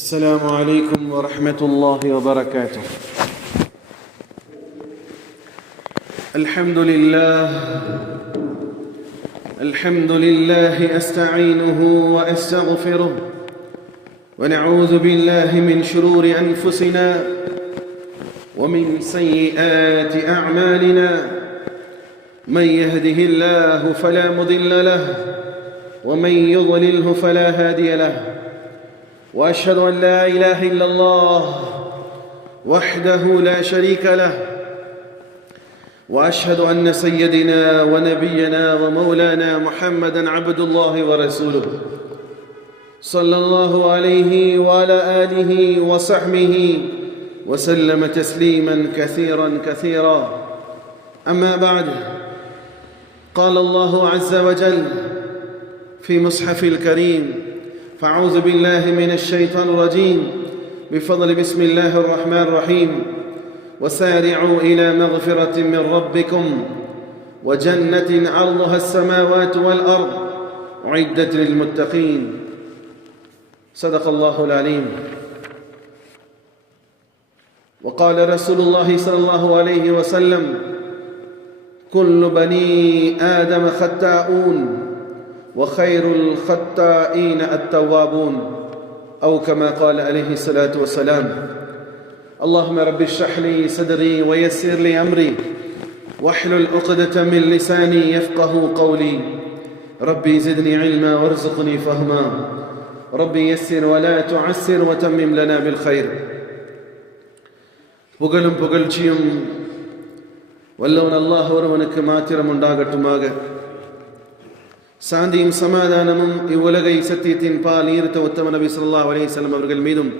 السلام عليكم ورحمة الله وبركاته. الحمد لله أستعينه وأستغفره ونعوذ بالله من شرور أنفسنا ومن سيئات أعمالنا، من يهده الله فلا مضل له ومن يضلله فلا هادي له، وأشهد أن لا إله إلا الله وحده لا شريك له، وأشهد أن سيدنا ونبينا ومولانا محمدا عبد الله ورسوله صلى الله عليه وعلى آله وصحبه وسلم تسليما كثيرا كثيرا. أما بعد، قال الله عز وجل في مصحف الكريم: فأعوذ بالله من الشيطان الرجيم، بفضل بسم الله الرحمن الرحيم، وسارعوا إلى مغفرة من ربكم وجنة عرضها السماوات والأرض أعدت للمتقين. صدق الله العليم. وقال رسول الله صلى الله عليه وسلم: كل بني آدم خطاؤون وخير الخطائين التوابون، أو كما قال عليه الصلاة والسلام. اللهم رب اشرح لي صدري ويسر لي أمري واحلل عقدة من لساني يفقه قولي، ربي زدني علما وارزقني فهما، ربي يسر ولا تعسر وتمم لنا بالخير. புகழும் புகழ்ச்சியும் வல்லவன் அல்லாஹ் ஒருவனுக்கு மாத்திரம் உண்டாகட்டுமாக. சாந்தியும் சமாதானமும் இவ்வுலகை சத்தியத்தின் பால் ஈர்த்த உத்தம நபி ஸல்லல்லாஹு அலைஹி வஸல்லம் அவர்கள் மீதும்,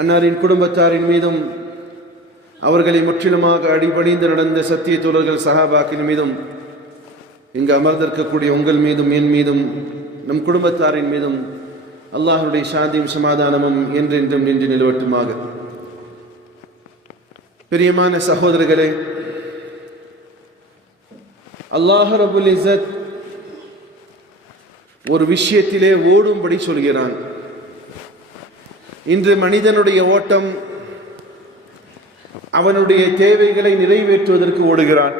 அன்னாரின் குடும்பத்தாரின் மீதும், அவர்களை முற்றிலுமாக அடிபணிந்து நடந்த சத்திய தோழர்கள் சஹாபாக்களின் மீதும், இங்கு அமர்ந்திருக்கக்கூடிய உங்கள் மீதும், என் மீதும், நம் குடும்பத்தாரின் மீதும் அல்லாஹ்வுடைய சாந்தியும் சமாதானமும் என்றென்றும் நின்று நிலவட்டுமாக. பிரியமான சகோதரர்களே, அல்லாஹ் ரப்புல் இஸ்ஸத் ஒரு விஷயத்திலே ஓடும்படி சொல்கிறான். இன்று மனிதனுடைய ஓட்டம் அவனுடைய தேவைகளை நிறைவேற்றுவதற்கு ஓடுகிறான்,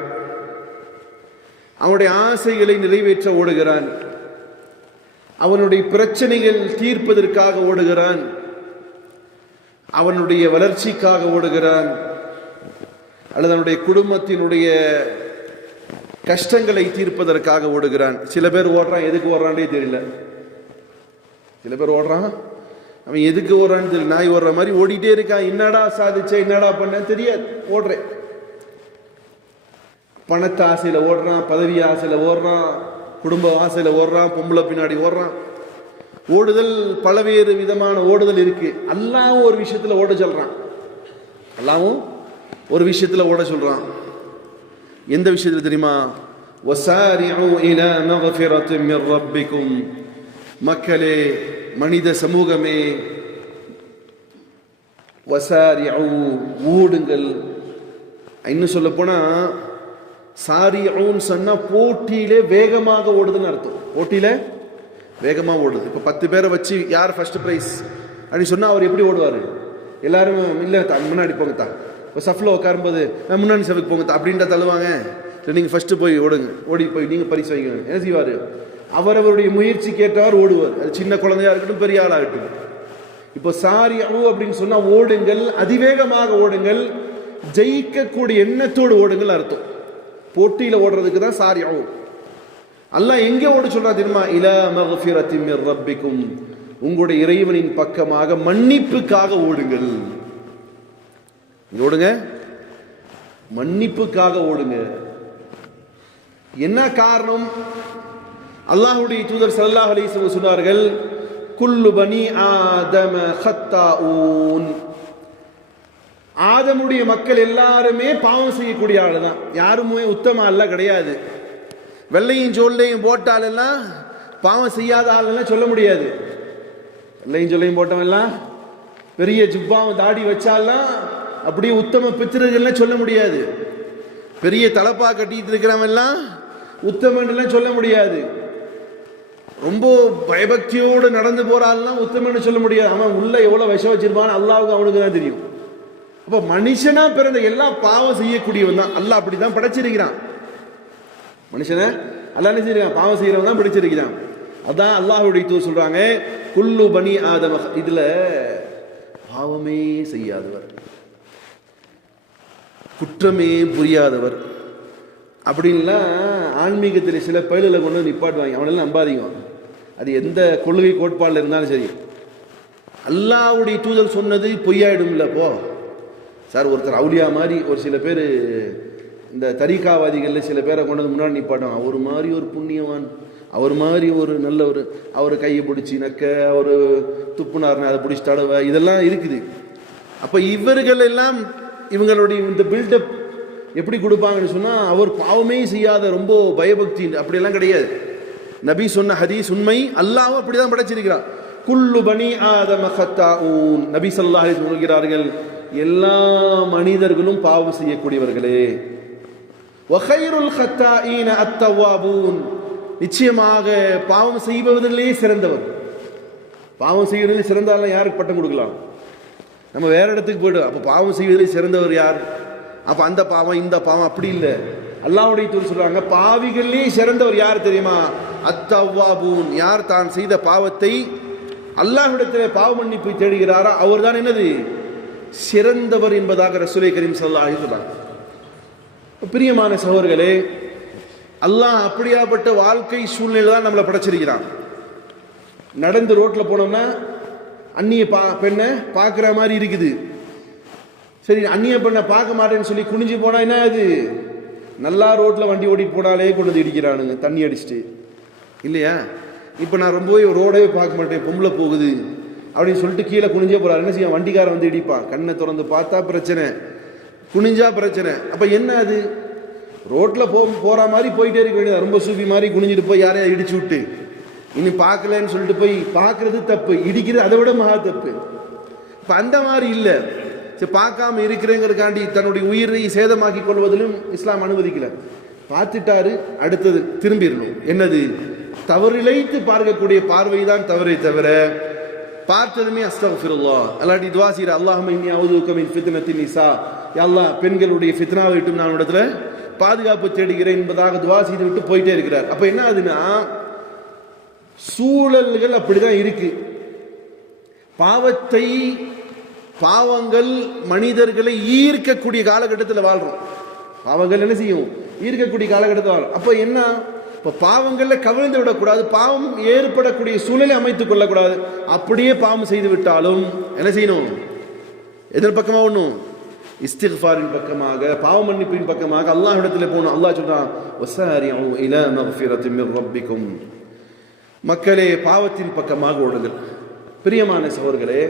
அவனுடைய ஆசைகளை நிறைவேற்ற ஓடுகிறான், அவனுடைய பிரச்சனைகள் தீர்ப்பதற்காக ஓடுகிறான், அவனுடைய வளர்ச்சிக்காக ஓடுகிறான், அல்லது அவனுடைய குடும்பத்தினுடைய கஷ்டங்களை தீர்ப்பதற்காக ஓடுகிறான். சில பேர் ஓடுறான், எதுக்கு ஓடுறான்டே தெரியல. சில பேர் ஓடுறான், அவன் எதுக்கு ஓடுறான்னு தெரியல. நாய் ஓடுற மாதிரி ஓடிட்டே இருக்கான். என்னடா சாதிச்ச, என்னடா பண்ண தெரியாது, ஓடுறேன். பணத்தை ஆசையில் ஓடுறான், பதவி ஆசையில் ஓடுறான், குடும்ப ஆசையில் ஓடுறான், பொம்பளை பின்னாடி ஓடுறான். ஓடுதல் பலவேறு விதமான ஓடுதல் இருக்கு. அல்லாஹ் ஒரு விஷயத்துல ஓட சொல்றான். அல்லாஹ்வும் ஒரு விஷயத்துல ஓட சொல்றான். எந்த விஷயத்தில் தெரியுமா? வசாரிஉ இலா மக்ஃபிரத்தின் மின் ரப்பிக்கும். மக்களே, மனித சமூகமே, வசாரிஉ ஓடுங்கள். இன்னும் சொல்ல போனா சாரிஉன்னு சொன்னா போட்டியிலே வேகமாக ஓடுதுன்னு அர்த்தம். போட்டியில வேகமாக ஓடுது. இப்போ 10 பேரை வச்சு யார் ஃபர்ஸ்ட் பிரைஸ் அப்படின்னு சொன்னா அவர் எப்படி ஓடுவார்? எல்லாரும் இல்லை முன்னாடி போங்கத்தா, இப்போ சஃப்ல உட்காரும்போது நான் முன்னாடி சஃபுக்கு போங்க அப்படின்ட்டு தள்ளுவாங்க. இல்லை நீங்கள் ஃபஸ்ட்டு போய் ஓடுங்க, ஓடி போய் நீங்கள் பரிசு வைக்கணும். என்ன செய்வார்? அவரவருடைய முயற்சி கேட்டவர் ஓடுவார். அது சின்ன குழந்தையா இருக்கட்டும், பெரிய ஆளாகட்டும். இப்போ சாரிஉ அப்படின்னு சொன்னால் ஓடுங்கள், அதிவேகமாக ஓடுங்கள், ஜெயிக்கக்கூடிய எண்ணத்தோடு ஓடுங்கள் அர்த்தம். போட்டியில் ஓடுறதுக்கு தான் சாரிஉ. அல்லாஹ் எங்கே ஓட சொல்றா தெரியுமா? இலா மக்ஃபிரத்தின் மின் ரப்பிக்கும். உங்களுடைய இறைவனின் பக்கமாக மன்னிப்புக்காக ஓடுங்கள். ஓடுங்க, மன்னிப்புக்காக ஓடுங்க. என்ன காரணம்? அல்லாஹ்வுடைய தூதர் ஸல்லல்லாஹு அலைஹி வஸல்லம் சொன்னார்கள், குல்லு பனி ஆதம ஹத்தாஊன். ஆதமுடைய மக்கள் எல்லாருமே பாவம் செய்யக்கூடிய ஆளு தான். யாருமே உத்தம அல்ல கிடையாது. வெள்ளையும் சொல்லையும் போட்டாலெல்லாம் பாவம் செய்யாத ஆளுலாம் சொல்ல முடியாது. வெள்ளையும் சொல்லையும் போட்டவெல்லாம், பெரிய ஜுப்பாவும் தாடி வச்சாலாம் அப்படியே உத்தம பித்திரர்கள்லாம் சொல்ல முடியாது. பெரிய தலப்பா கட்டிட்டு இருக்கிறவெல்லாம் உத்தமன்லாம் சொல்ல முடியாது. ரொம்ப பயபக்தியோடு நடந்து போறாள்லாம் உத்தமன்னு சொல்ல முடியாது. அவன் உள்ள எவ்வளவு விஷம் வச்சிருப்பான்னு அல்லாவுக்கு அவனுக்கு தான் தெரியும். அப்ப மனுஷனா பிறந்த எல்லாம் பாவம் செய்யக்கூடியவன் தான். அல்லாஹ் அப்படிதான் படைச்சிருக்கிறான். மனுஷனை அல்லாஹ் என்ன செய்யறான்? பாவம் செய்யறவன் தான் படைச்சிருக்கிறான். அதான் அல்லாஹ்வுடைய தூதர் சொல்றாங்க, குல்லு பனி ஆதம, இதுல பாவமே செய்யாதவர், குற்றமே புரியாதவர் அப்படின்லாம் ஆன்மீகத்தில் சில பயில்களை கொண்டு வந்து நிப்பாட்டுவாங்க. அவனெல்லாம் நம்பாதீங்க. அது எந்த கொள்கை கோட்பாடில் இருந்தாலும் சரி, அல்லாஹ்வுடைய தூதர் சொன்னது பொய்யாயிடும் இல்லப்போ சார். ஒருத்தர் அவுலியா மாதிரி ஒரு சில பேர் இந்த தரீகாவாதிகளில் சில பேரை கொண்டு வந்து முன்னாடி நிப்பாட்டும். அவர் மாதிரி ஒரு புண்ணியவான், அவர் மாதிரி ஒரு நல்லவர், அவர் கையை பிடிச்சி நக்க, அவர் துப்புனார்னு அதை பிடிச்சி தடவை, இதெல்லாம் இருக்குது. அப்போ இவர்கள் எல்லாம் இவங்களுடைய இந்த பில்டப் எப்படி கொடுப்பாங்கன்னு சொன்னால், அவர் பாவமே செய்யாத ரொம்ப பயபக்தி அப்படியெல்லாம் கிடையாது. நபி சொன்ன ஹதீஸ் உண்மை. அல்லாஹ் அப்படி தான் படைச்சிருக்கிறார். குல்லு பனி ஆதம ஹத்தாஊன். நபி ஸல்லல்லாஹு அலைஹி வஸல்லம் சொல்கிறார்கள், எல்லா மனிதர்களும் பாவம் செய்யக்கூடியவர்களே. வகைருல் ஹத்தாஈன அத்தவாபூன். நிச்சயமாக பாவம் செய்பவர்களே சிறந்தவர். பாவம் செய்வதிலே சிறந்தாலும் யாருக்கு பட்டம் கொடுக்கலாம்? நம்ம வேற இடத்துக்கு போய்டும். அப்போ பாவம் செய்வதிலே சிறந்தவர் யார்? அப்போ அந்த பாவம் இந்த பாவம் அப்படி இல்லை. அல்லாஹ்வுடைய தூதர் சொல்றாங்க, பாவிகளே சிறந்தவர் யார் தெரியுமா? அத்தவாபூன். யார் தான் செய்த பாவத்தை அல்லாஹ்விடத்தில் பாவ மன்னிப்பு தேடுகிறாரோ அவர் தான் என்னது சிறந்தவர் என்பதாக ரசூலை கரீம் ஸல்லல்லாஹு அலைஹி வஸல்லம். பிரியமான சகோதரர்களே, அல்லாஹ் அப்படியாப்பட்ட வாழ்க்கை சூழ்நிலை தான் நம்மளை படைச்சிருக்கிறான். நடந்து ரோட்டில் போனோம்னா அந்நிய பெண்ணை பார்க்குற மாதிரி இருக்குது. சரி, அந்நிய பெண்ணை பார்க்க மாட்டேன்னு சொல்லி குனிஞ்சு போனால் என்ன அது? நல்லா ரோட்டில் வண்டி ஓட்டிட்டு போனாலே கொண்டு வந்து இடிக்கிறானுங்க தண்ணி அடிச்சுட்டு, இல்லையா? இப்போ நான் ரொம்பவே ரோடவே பார்க்க மாட்டேன், பொம்பளை போகுது அப்படின்னு சொல்லிட்டு கீழே குனிஞ்சே போகிறார். என்ன செய்ய? வண்டிக்காரன் வந்து இடிப்பான். கண்ணை திறந்து பார்த்தா பிரச்சனை, குனிஞ்சா பிரச்சனை. அப்போ என்ன அது? ரோட்டில் போகிற மாதிரி போயிட்டே இருக்க வேண்டியது. ரொம்ப சூப்பி மாதிரி குனிஞ்சிட்டு போய் யாரையா இடிச்சு விட்டு இன்னும் பார்க்கலன்னு சொல்லிட்டு போய் பார்க்கறது தப்பு, இடிக்கிறது அதை விட மகா தப்பு. இப்போ அந்த மாதிரி இல்லை. சரி, பார்க்காம இருக்கிறேங்கிறதுக்காண்டி தன்னுடைய உயிரை சேதமாக்கி கொள்வதிலும் இஸ்லாம் அனுமதிக்கல. பார்த்துட்டாரு, அடுத்தது திரும்பிடணும். என்னது? தவறிழைத்து பார்க்கக்கூடிய பார்வை தான் தவறை தவிர பார்த்ததுமே அஸ்தக்ஃபிருல்லாஹ் அல்லாஹ்டி துஆ செய்ற, அல்லாஹும்ம இன்னி அஊதுபிக மின் ஃபித்னத்தின் நிஸா, யா அல்லாஹ் பெண்களுடைய ஃபித்னாவை விட்டு நான் இடத்துல பாதுகாப்பு தேடுகிறேன் என்பதாக துஆ செய்து விட்டு போயிட்டே இருக்கிறார். அப்ப என்ன ஆகுதுன்னா, சூழல்கள் அப்படிதான் இருக்கு. பாவங்கள் மனிதர்களை ஈர்க்கக்கூடிய காலகட்டத்தில் வாழ்றோம். பாவங்கள் என்ன செய்யும்? ஈர்க்கக்கூடிய காலகட்டத்தில் வாழ்றோம். அப்போ என்ன? இப்போ பாவங்கள்ல கவிழ்ந்து விடக்கூடாது, பாவம் ஏற்படக்கூடிய சூழலை அமைத்துக் கொள்ளக்கூடாது. அப்படியே பாவம் செய்து விட்டாலும் என்ன செய்யணும்? எதன் பக்கமாக ஒண்ணும் இஸ்திக்ஃபாரின் பக்கமாக, பாவ மன்னிப்பின் பக்கமாக அல்லாஹ்விடத்தில் போகணும். அல்லாஹ் சொல்றான், வஸாரிஉ இலா மக்ஃபிரத்தின் மிர் ரப்பிக்கும். மக்களே, பாவத்தின் பக்கமாக ஓடுங்கள். பிரியமான சகோதரர்களே,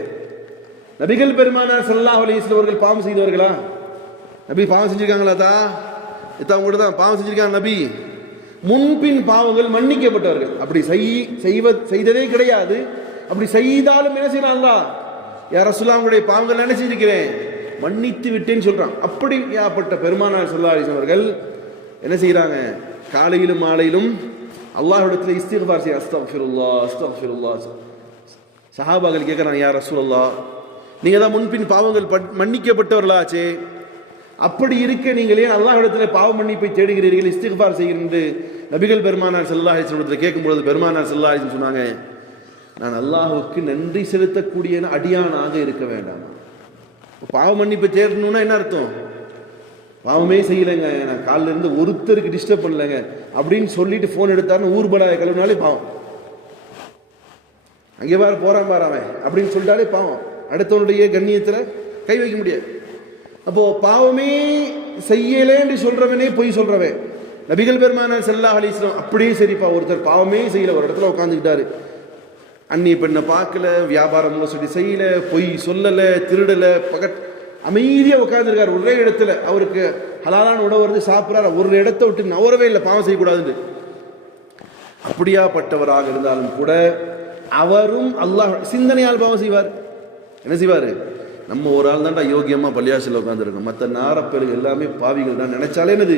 நபிகள் பெருமானார் ஸல்லல்லாஹு அலைஹி வஸல்லம் அவர்கள் பாவம் செய்தவர்களா? நபி பாவம் செஞ்சிருக்காங்களா? இதான் கூட தான் பாவம் செஞ்சிருக்காங்க நபி. முன்பின் பாவங்கள் மன்னிக்கப்பட்டவர்கள். அப்படி செய்ததே கிடையாது. அப்படி செய்தாலும் என்ன செய்யலாம்? அல்லாஹ், யா ரசூலுல்லாஹ் உங்களுடைய பாவங்கள் என்ன செஞ்சிருக்கிறேன், மன்னித்து விட்டேன்னு சொல்றான். அப்படியாப்பட்ட பெருமானார் ஸல்லல்லாஹு அலைஹி வஸல்லம் அவர்கள் என்ன செய்யறாங்க? காலையிலும் மாலையிலும் அல்லாஹ்விடத்தில் இஸ்திக்ஃபார் செய்ய, அஸ்தக்ஃபிருல்லாஹ் அஸ்தக்ஃபிருல்லாஹ். சஹாபாக்கள் கேட்கறாங்க, யா ரசூலுல்லாஹ் நீங்க தான் முன்பின் பாவங்கள் மன்னிக்கப்பட்டவர்களாச்சே, அப்படி இருக்க நீங்கள் ஏன் அல்லாஹ்விடத்தில் பாவ மன்னிப்பை தேடுகிறீர்கள், இஸ்திக்ஃபார் செய்கிறீர்கள்? நபிகள் பெருமானார் ஸல்லல்லாஹு அலைஹி வஸல்லம் கேட்கும்பொழுது பெருமானார் ஸல்லல்லாஹு அலைஹி வஸல்லம் சொன்னாங்க, நான் அல்லாஹ்வுக்கு நன்றி செலுத்தக்கூடிய அடியானாக இருக்க வேண்டாம். பாவ மன்னிப்பை தேடணும்னா என்ன அர்த்தம்? பாவமே செய்யலைங்க, நான் காலில் இருந்து ஒருத்தருக்கு டிஸ்டர்ப் பண்ணலைங்க அப்படின்னு சொல்லிட்டு போன் எடுத்தாருன்னு ஊர்பலாய கழுவினாலே பாவம். அங்கே பாரு போறான் பாரு அவன் அப்படின்னு சொல்லிட்டாலே பாவம். அடுத்தவனுடைய கண்ணியத்தில் கை வைக்க முடியாது. அப்போ பாவமே செய்யலேன்னு சொல்றவனே பொய் சொல்றவன். நபிகள் பெருமானார் ஸல்லல்லாஹு அலைஹி வஸல்லம் அப்படியே சரிப்பா, ஒருத்தர் பாவமே செய்யல, ஒரு இடத்துல உட்காந்துக்கிட்டாரு, அந்நிய பெண்ணை பார்க்கல, வியாபாரம் சொல்லி செய்யல, பொய் சொல்லல, திருடல, அமைதியா உட்கார்ந்துருக்காரு ஒரே இடத்துல. அவருக்கு ஹலாலான உணவு வருது, சாப்பிட்றாரு, ஒரு இடத்தை விட்டு நவரவே இல்லை, பாவம் செய்யக்கூடாதுன்னு. அப்படியாப்பட்டவராக இருந்தாலும் கூட அவரும் அல்லாஹ் சிந்தனையால் பாவம் செய்வார். என்ன செய்வாரு? நம்ம ஒரு ஆள் தான்டா யோகியமா பள்ளியாசில் உட்காந்துருக்கோம், மற்ற நாரப்பேரு எல்லாமே பாவிகள் தான் நினைச்சாலே என்னது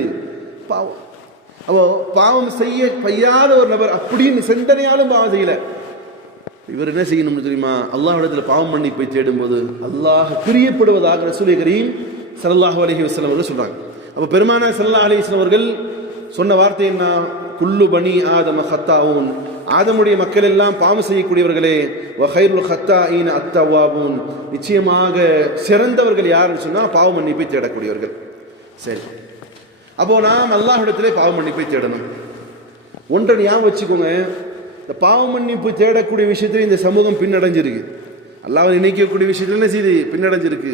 பாவம். அப்போ பாவம் செய்ய பையாத ஒரு நபர் அப்படின்னு சிந்தனையாலும் பாவம் செய்யல, இவர் என்ன செய்யணும்னு தெரியுமா? அல்லாஹ்விடத்துல பாவம் மன்னிப்பை தேடும் போது அல்லாஹ் பிரியப்படுவதாக ரசூல் கரீம் ஸல்லல்லாஹு அலைஹி வஸல்லம் அவர்கள் சொல்றாங்க. அப்ப பெருமானார் ஸல்லல்லாஹு அலைஹி வஸல்லம் அவர்கள் சொன்ன வார்த்தை என்ன? குல்லு பனி ஆதம ஹத்தாவூன், ஆதமுடைய மக்கள் எல்லாம் பாவம் செய்யக்கூடியவர்களே, வ கைருல் ஹத்தாஈன அத்தவாபூன், நிச்சயமாக சிறந்தவர்கள் யாருன்னு சொன்னா பாவ மன்னிப்பை தேடக்கூடியவர்கள். சரி, அப்போ நாம் அல்லாஹ்விடத்திலே பாவ மன்னிப்பை தேடணும். ஒன்றை ஞாபகம் வச்சுக்கோங்க, இந்த பாவ மன்னிப்பு தேடக்கூடிய விஷயத்துல இந்த சமூகம் பின்னடைஞ்சிருக்கு. அல்லாஹ்வை நினைக்கக்கூடிய விஷயத்துல என்ன செய்யுது? பின்னடைஞ்சிருக்கு.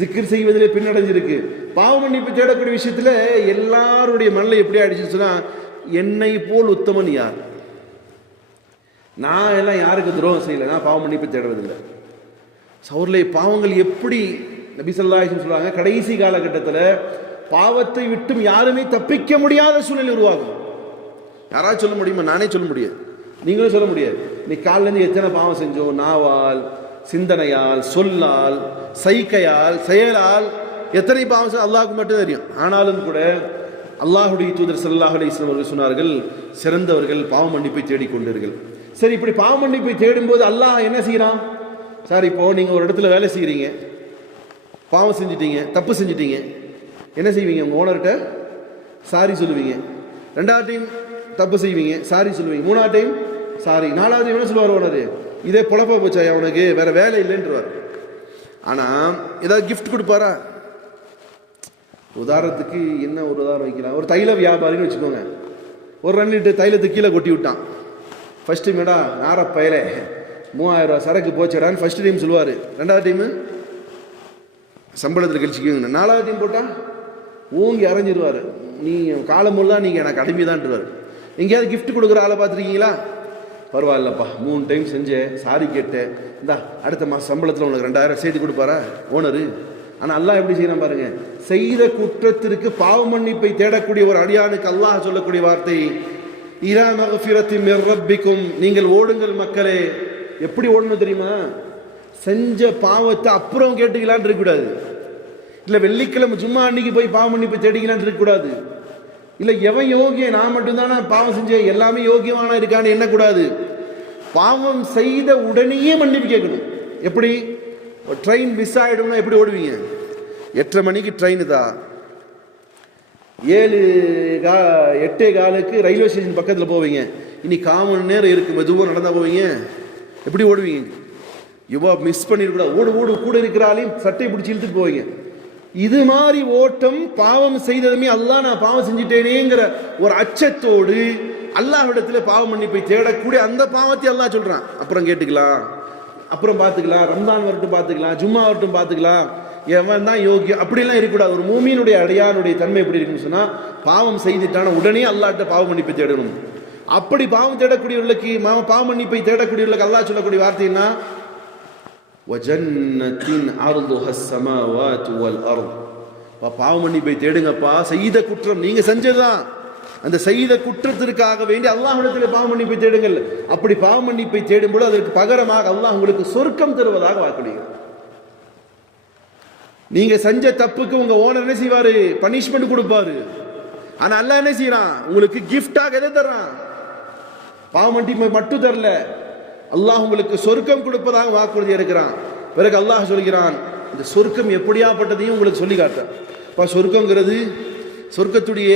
ஜிக்ர் செய்வதிலே பின்னடைஞ்சிருக்கு. பாவ மன்னிப்பு தேடக்கூடிய விஷயத்துல எல்லாருடைய மனநிலை எப்படி ஆயிடுச்சுன்னு சொன்னா, என்னை போல் உத்தமன் யார்? நான் எல்லாம் யாருக்கு துரோகம் செய்யலை, நான் பாவ மன்னிப்பு தேடுவதில்லை. சௌர்லே பாவங்கள் எப்படி நபி ஸல்லல்லாஹு அலைஹி வஸல்லம் சொல்றாங்க, கடைசி காலகட்டத்தில் பாவத்தை விட்டும் யாருமே தப்பிக்க முடியாத சூழ்நிலை உருவாகும். யாராவது சொல்ல முடியுமா? நானே சொல்ல முடியாது, நீங்களும் சொல்ல முடியாது. நீ காலிலேருந்து எத்தனை பாவம் செஞ்சோம்? நாவால், சிந்தனையால், சொல்லால், சைக்கையால், செயலால் எத்தனை பாவம் அல்லாஹ்வுக்கு மட்டும் தெரியும். ஆனாலும் கூட அல்லாஹ்வுடைய தூதர் ஸல்லல்லாஹு அலைஹி வஸல்லம் அவர்கள் சொன்னார்கள், சிறந்தவர்கள் பாவ மன்னிப்பை தேடிக்கொண்டீர்கள். சரி, இப்படி பாவ மன்னிப்பை தேடும்போது அல்லாஹ் என்ன செய்யறான்? சார், இப்போ நீங்க ஒரு இடத்துல வேலை செய்யறீங்க, பாவம் செஞ்சிட்டீங்க, தப்பு செஞ்சிட்டீங்க, என்ன செய்வீங்க? உங்க ஓனர்கிட்ட சாரி சொல்லுவீங்க. ரெண்டாவது டைம் தப்பு செய்வீங்க, சாரி சொல்லுவீங்க. மூணாவது டைம் சாரி. நாலாவது டைம் என்ன சொல்லுவார் ஓனர்? இதே பொழப்பா போச்சா அவனுக்கு, வேற வேலை இல்லைன்றவார். ஆனா ஏதாவது கிஃப்ட் கொடுப்பாரா? உதாரணத்துக்கு என்ன ஒரு உதாரணம் வைக்கலாம், ஒரு தைல வியாபாரின்னு வச்சுக்கோங்க. ஒரு 2 லிட்டர் தைலத்தை கீழே கொட்டி விட்டான். ஃபர்ஸ்ட் டைம் நார பயல 3000 ரூபா சரக்கு போச்சடான்னு ஃபர்ஸ்ட் டைம் சொல்லுவார். ரெண்டாவது டைமு சம்பளத்தில் கழிச்சிக்குங்க. நாலாவது டைம் போட்டால் ஊங்கி அரைஞ்சிருவார். நீ காலம் முழுதான் நீங்கள் எனக்கு அடிமைதான்ட்டுருவார். எங்கேயாவது கிஃப்ட் கொடுக்குற ஆளை பார்த்துருக்கீங்களா? பரவாயில்லப்பா, 3 டைம் செஞ்சேன், சாரி கேட்டேன், இந்தா அடுத்த மாதம் சம்பளத்தில் உனக்கு 2000 சேர்த்து கொடுப்பாரா ஓனரு? ஆனால் அல்லாஹ் எப்படி செய்யறான் பாருங்க. செய்த குற்றத்திற்கு பாவ மன்னிப்பை தேடக்கூடிய ஒரு அடியானுக்கு அல்லாஹ் சொல்லக்கூடிய வார்த்தை, இலா மக்ஃபிரத்தின் மிர் ரப்பிக்கும், நீங்கள் ஓடுங்கள் மக்களே. எப்படி ஓடணும் தெரியுமா? செஞ்ச பாவத்தை அப்புறம் கேட்டுக்கலான்னு இருக்கக்கூடாது. இல்லை வெள்ளிக்கிழமை ஜும்மா அன்னைக்கு போய் பாவ மன்னிப்பு தேடிக்கலான்னு இருக்கக்கூடாது. இல்லை எவன் யோகிய, நான் மட்டும்தானே பாவம் செஞ்சேன், எல்லாமே யோகியமான இருக்கான்னு எண்ணக்கூடாது. பாவம் செய்த உடனேயே மன்னிப்பு கேட்கணும். எப்படி? ட்ரெயின் மிஸ் ஆகிடும்னா எப்படி ஓடுவீங்க? 8:30 மணிக்கு ட்ரெயின் தான், 8:15 ரயில்வே ஸ்டேஷன் பக்கத்தில் போவீங்க. இனி 1/4 மணி நேரம் இருக்கு, மெதுவாக நடந்தா போவீங்க. எப்படி ஓடுவீங்க? யுவா மிஸ் பண்ணிருக்கூடாது, ஓடு ஓடு, கூட இருக்கிறாலையும் சட்டை பிடிச்சி இழுத்துட்டு போவீங்க. இது மாதிரி ஓட்டம் பாவம் செய்ததுமே அல்லாஹ் நான் பாவம் செஞ்சிட்டேனேங்கிற ஒரு அச்சத்தோடு அல்லாஹ்விடத்தில் பாவ மன்னிப்பை தேடக்கூடிய அந்த பாவத்தை அல்லாஹ் சொல்றான். அப்புறம் கேட்டுக்கலாம், அப்புறம் பார்த்துக்கலாம், ரம்ஜான் வரட்டும் பார்த்துக்கலாம், ஜும்மா வரட்டும் பார்த்துக்கலாம், எவன் தான் யோகியம், அப்படிலாம் இருக்கக்கூடாது. ஒரு மூமியினுடைய அடையானுடைய தன்மை எப்படி இருக்குன்னு சொன்னா, பாவம் செய்துட்டான உடனே அல்லாஹ்ட்ட பாவ மன்னிப்பை தேடணும். அப்படி பாவம் தேடக்கூடியவர்களுக்கு, பாவ மன்னிப்பை தேடக்கூடியவர்களுக்கு அல்லாஹ் சொல்லக்கூடிய வார்த்தைன்னா, வஜன்னத்தின் அர்துஹஸ் ஸமாவாத்து வல் அர்த். பாவ மன்னிப்பை தேடுங்கப்பா. செய்த குற்றம் நீங்க செஞ்சதுதான், அந்த செய்த குற்றத்திற்காக வேண்டி அல்லாஹ்விடத்தில் பாவ மன்னிப்பை தேடுங்கள். அப்படி பாவ மன்னிப்பை தேடும்போது அதற்கு பகரமாக அல்லாஹ் உங்களுக்கு சொர்க்கம் தருவதாக வாக்களிக்கிறார். நீங்க செஞ்ச தப்புக்கு உங்க ஓனர் என்ன செய்வாரு? பனிஷ்மெண்ட் கொடுப்பாரு. ஆனா அல்லாஹ் என்ன செய்யறான்? உங்களுக்கு கிஃப்டாக எதை தர்றான்? பாவ மன்னிப்பை மட்டும் தரல, அல்லாஹ் உங்களுக்கு சொர்க்கம் கொடுப்பதாக வாக்குறுதி இருக்கிறான். பிறகு அல்லாஹ் சொல்கிறான், இந்த சொர்க்கம் எப்படியாப்பட்டதையும் உங்களுக்கு சொல்லி காட்டான். சொர்க்கங்கிறது, சொர்க்கத்துடைய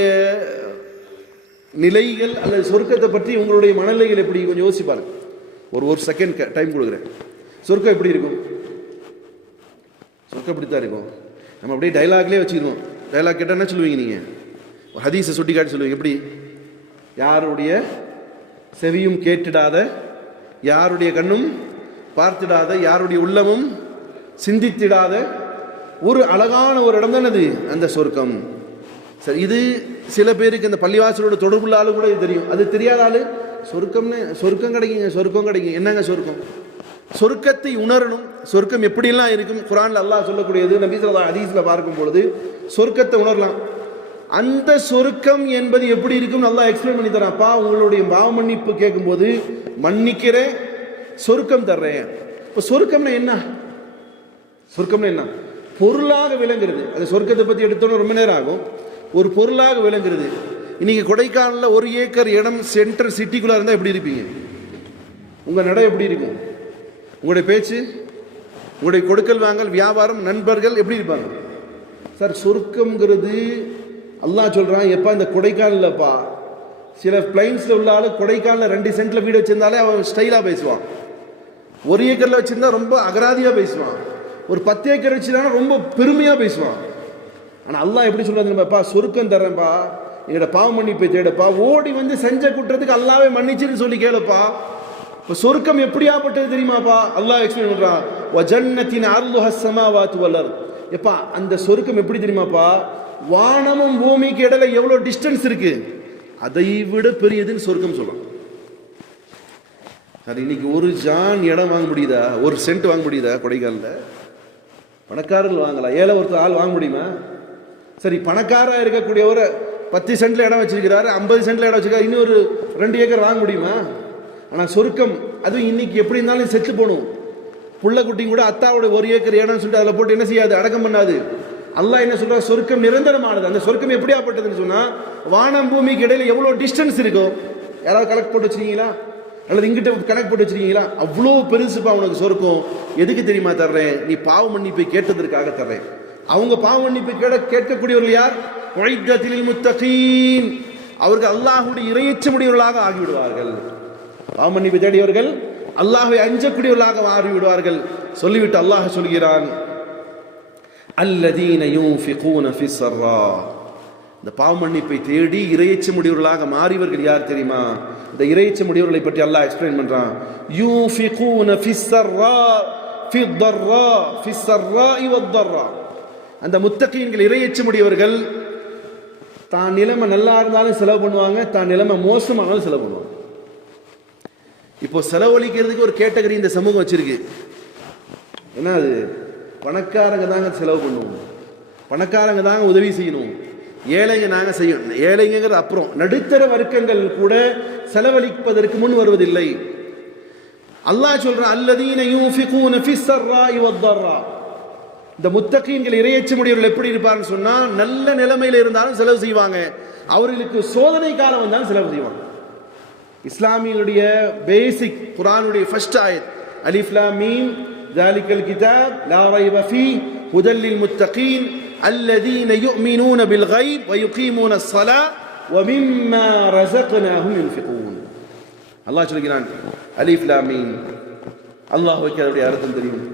நிலைகள் அல்லது சொர்க்கத்தை பற்றி உங்களுடைய மனநிலைகள் எப்படி, கொஞ்சம் யோசிப்பாரு. ஒரு செகண்ட் டைம் கொடுக்குறேன். சொர்க்கம் எப்படி இருக்கும்? சொர்க்கம் எப்படித்தான் இருக்கும்? நம்ம அப்படியே டைலாக்லேயே வச்சுக்கிறோம். டைலாக் கேட்டால் என்ன சொல்லுவீங்க? நீங்கள் ஒரு ஹதீஸை சுட்டி காட்டி சொல்லுவீங்க. எப்படி? யாருடைய செவியும் கேட்டிடாத, யாருடைய கண்ணும் பார்த்திடாத, யாருடைய உள்ளமும் சிந்தித்திடாத ஒரு அழகான ஒரு இடம் தான் அது, அந்த சொர்க்கம். சரி, இது சில பேருக்கு அந்த பள்ளிவாசலோட தொடர்புள்ள ஆளு கூட இது தெரியும். அது தெரியாத ஆளு சொர்க்கம்னு, சொர்க்கம் கிடைக்குங்க, சொர்க்கம் கிடைக்கும். என்னங்க சொர்க்கம்? சொர்க்கத்தை உணரணும். சொர்க்கம் எப்படிலாம் இருக்கும்? குர்ஆன்ல அல்லாஹ் சொல்லக்கூடியது, நபி ஸல்லல்லாஹு அலைஹி வஸல்லம் பார்க்கும் பொழுது சொர்க்கத்தை உணரலாம். அந்த சொர்க்கம் என்பது எப்படி இருக்கும் அல்லாஹ் எக்ஸ்பிளைன் பண்ணி தரான். அப்பா, உங்களுடைய பாவ மன்னிப்பு கேட்கும்போது மன்னிக்கிறேன், சொர்க்கம் தர்றேன். இப்போ சொர்க்கம்னா என்ன? சொர்க்கம்னா என்ன? பொருளாக விளங்குறது. அந்த சொர்க்கத்தை பற்றி எடுத்தோன்னு ரொம்ப நேரம் ஆகும். ஒரு பொருளாக விளங்குறது. இன்னைக்கு கொடைக்கானலில் 1 ஏக்கர் இடம் சென்ட்ரல் சிட்டிக்குள்ளே இருந்தால் எப்படி இருப்பீங்க? உங்கள் நடை எப்படி இருக்கும்? உங்களுடைய பேச்சு, உங்களுடைய கொடுக்கல் வாங்கல், வியாபாரம், நண்பர்கள் எப்படி இருப்பாங்க? சார், சொர்க்கம்ங்கிறது அல்லாஹ் சொல்கிறான். எப்பா இந்த கொடைக்கானல்லப்பா சில பிளைன்ஸில் உள்ள ஆள் கொடைக்கானலில் 2 சென்ட்டில் வீடு வச்சிருந்தாலே அவன் ஸ்டைலாக பேசுவான். 1 ஏக்கரில் வச்சிருந்தா ரொம்ப அகராதியாக பேசுவான். ஒரு 10 ஏக்கர் வச்சுருந்தா ரொம்ப பெருமையாக பேசுவான். ஆனால் அல்லாஹ் எப்படி சொல்கிறாங்கப்பா, சொர்க்கம் தர்றேன்ப்பா, என்னோட பாவ மன்னிப்பை தேடப்பா, ஓடி வந்து செஞ்ச குற்றத்துக்கு அல்லாவே மன்னிச்சுன்னு சொல்லி கேளுப்பா. இப்போ சொர்க்கம் எப்படியாப்பட்டது தெரியுமாப்பா? அல்லாஹ் எக்ஸ்பிளைன் பண்ணுறான். வஜன்னத்தின் அர்லுஹ ஸமாவாத்து வல் அர்த். எப்பா அந்த சொர்க்கம் எப்படி தெரியுமாப்பா? வானமும் பூமிக்கு இடையில எவ்வளோ டிஸ்டன்ஸ் இருக்கு, அதை விட பெரியதுன்னு சொர்க்கம் சொல்றான். அது இன்னைக்கு 1 ஜான் இடம் வாங்க முடியுதா? 1 சென்ட் வாங்க முடியுதா? கொடைக்கானலில் பணக்காரர்கள் வாங்கலாம், ஏழை ஒருத்தர் ஆள் வாங்க முடியுமா? சரி, பணக்காரா இருக்கக்கூடிய ஒரு 10 சென்ட்ல இடம் வச்சிருக்கிறாரு, 50 சென்ட்ல இடம் வச்சிருக்காரு, இன்னொரு 2 ஏக்கர் வாங்க முடியுமா? ஆனால் சொர்க்கம் அதுவும் இன்னைக்கு எப்படி இருந்தாலும் செத்து போகணும். புள்ள குட்டி கூட அத்தாவோட 1 ஏக்கர் இடம்னு சொல்லிட்டு அதில் போட்டு என்ன செய்யாது, அடக்கம் பண்ணாது. அல்லாஹ் என்ன சொல்ற, சொர்க்கம் நிரந்தரமானது. அந்த சொர்க்கம் எப்படியாப்பட்டதுன்னு சொன்னா, வானம் பூமிக்கு இடையில எவ்வளோ டிஸ்டன்ஸ் இருக்கும், யாராவது கணக்கு போட்டு வச்சிருக்கீங்களா? அல்லது இங்கிட்ட கணக்கு போட்டு வச்சிருக்கீங்களா? அவ்வளோ பெருசுப்பா உனக்கு சொர்க்கம். எதுக்கு தெரியுமா தர்றேன்? நீ பாவ மன்னிப்பை கேட்டதற்காக தர்றேன். அவங்க பாவ மன்னிப்பை கேட்கக்கூடியவர்கள் யார்? உஇத்தத்தில் முத்தகீன். அவர்கள் அல்லாஹ்வுடைய இறையச்சமுடையவர்களாக ஆகிவிடுவார்கள். பாவ மன்னிப்பை தேடியவர்கள் அல்லாஹ்வை அஞ்சக்கூடியவர்களாக மாறிவிடுவார்கள். சொல்லிவிட்டு அல்லாஹ் சொல்கிறான், அல்லதீன யூன்ஃபிகூன ஃபிஸ்ஸர்ரா. இந்த பாவ மன்னிப்பை தேடி இறையச்சமுடையவர்களாக மாறியவர்கள் யார் தெரியுமா? இந்த இறையச்சமுடையவர்களை பற்றி அல்லாஹ் எக்ஸ்பிளைன் பண்றான். யூன்ஃபிகூன ஃபிஸ்ஸர்ரா ஃபித்தர்ரா ஃபிஸ்ஸர்ராஇ வத்தர்ரா. அந்த முத்தகீன்கள், இறையச்சமுடையவர்கள் தான் நிலைமை நல்லா இருந்தாலும் செலவு பண்ணுவாங்க, தான் நிலைமை மோசமானாலும் செலவு பண்ணுவாங்க. இப்போ செலவழிக்கிறதுக்கு ஒரு கேட்டகரி இந்த சமூகம் வச்சிருக்கு. என்ன அது? பணக்காரங்க தாங்க செலவு பண்ணுவோம், பணக்காரங்க தாங்க உதவி செய்யணும், ஏழைங்க நாங்கள் செய்யணும். ஏழைங்கிறது அப்புறம், நடுத்தர வர்க்கங்கள் கூட செலவழிப்பதற்கு முன் வருவதில்லை. அல்லாஹ் சொல்றான், அல்லதீன யூன்ஃபிகூன ஃபிஸ்ஸர்ராஇ வத்தர்ரா. இந்த முத்தகீன்கள், இறையச்சமுடையவர்கள் எப்படி இருப்பார்னு சொன்னா, நல்ல நிலைமையில இருந்தாலும் செலவு செய்வாங்க, அவர்களுக்கு சோதனை காலம் வந்தாலும் செலவு செய்வாங்க. இஸ்லாமியுடைய பேசிக் குர்ஆனுடைய ஃபர்ஸ்ட் ஆயத், அலிஃப் லாம் மீம் ذَلِكَல் கிதாப் லா ரைப ஃபீஹ் ஹுதல் லில் முத்தகீன் அல்லதீன யுமினூன பில் கைப் வ யுகீமூன ஸ்ஸலாத் வ மிம்மா ரஸக்னாஹும் யுன்ஃபிகூன். அல்லாஹ் சொல்கிறான், அலிஃப் லாம் மீம், அல்லாஹ்வுக்கு அதனுடைய அர்த்தம் தெரியும்.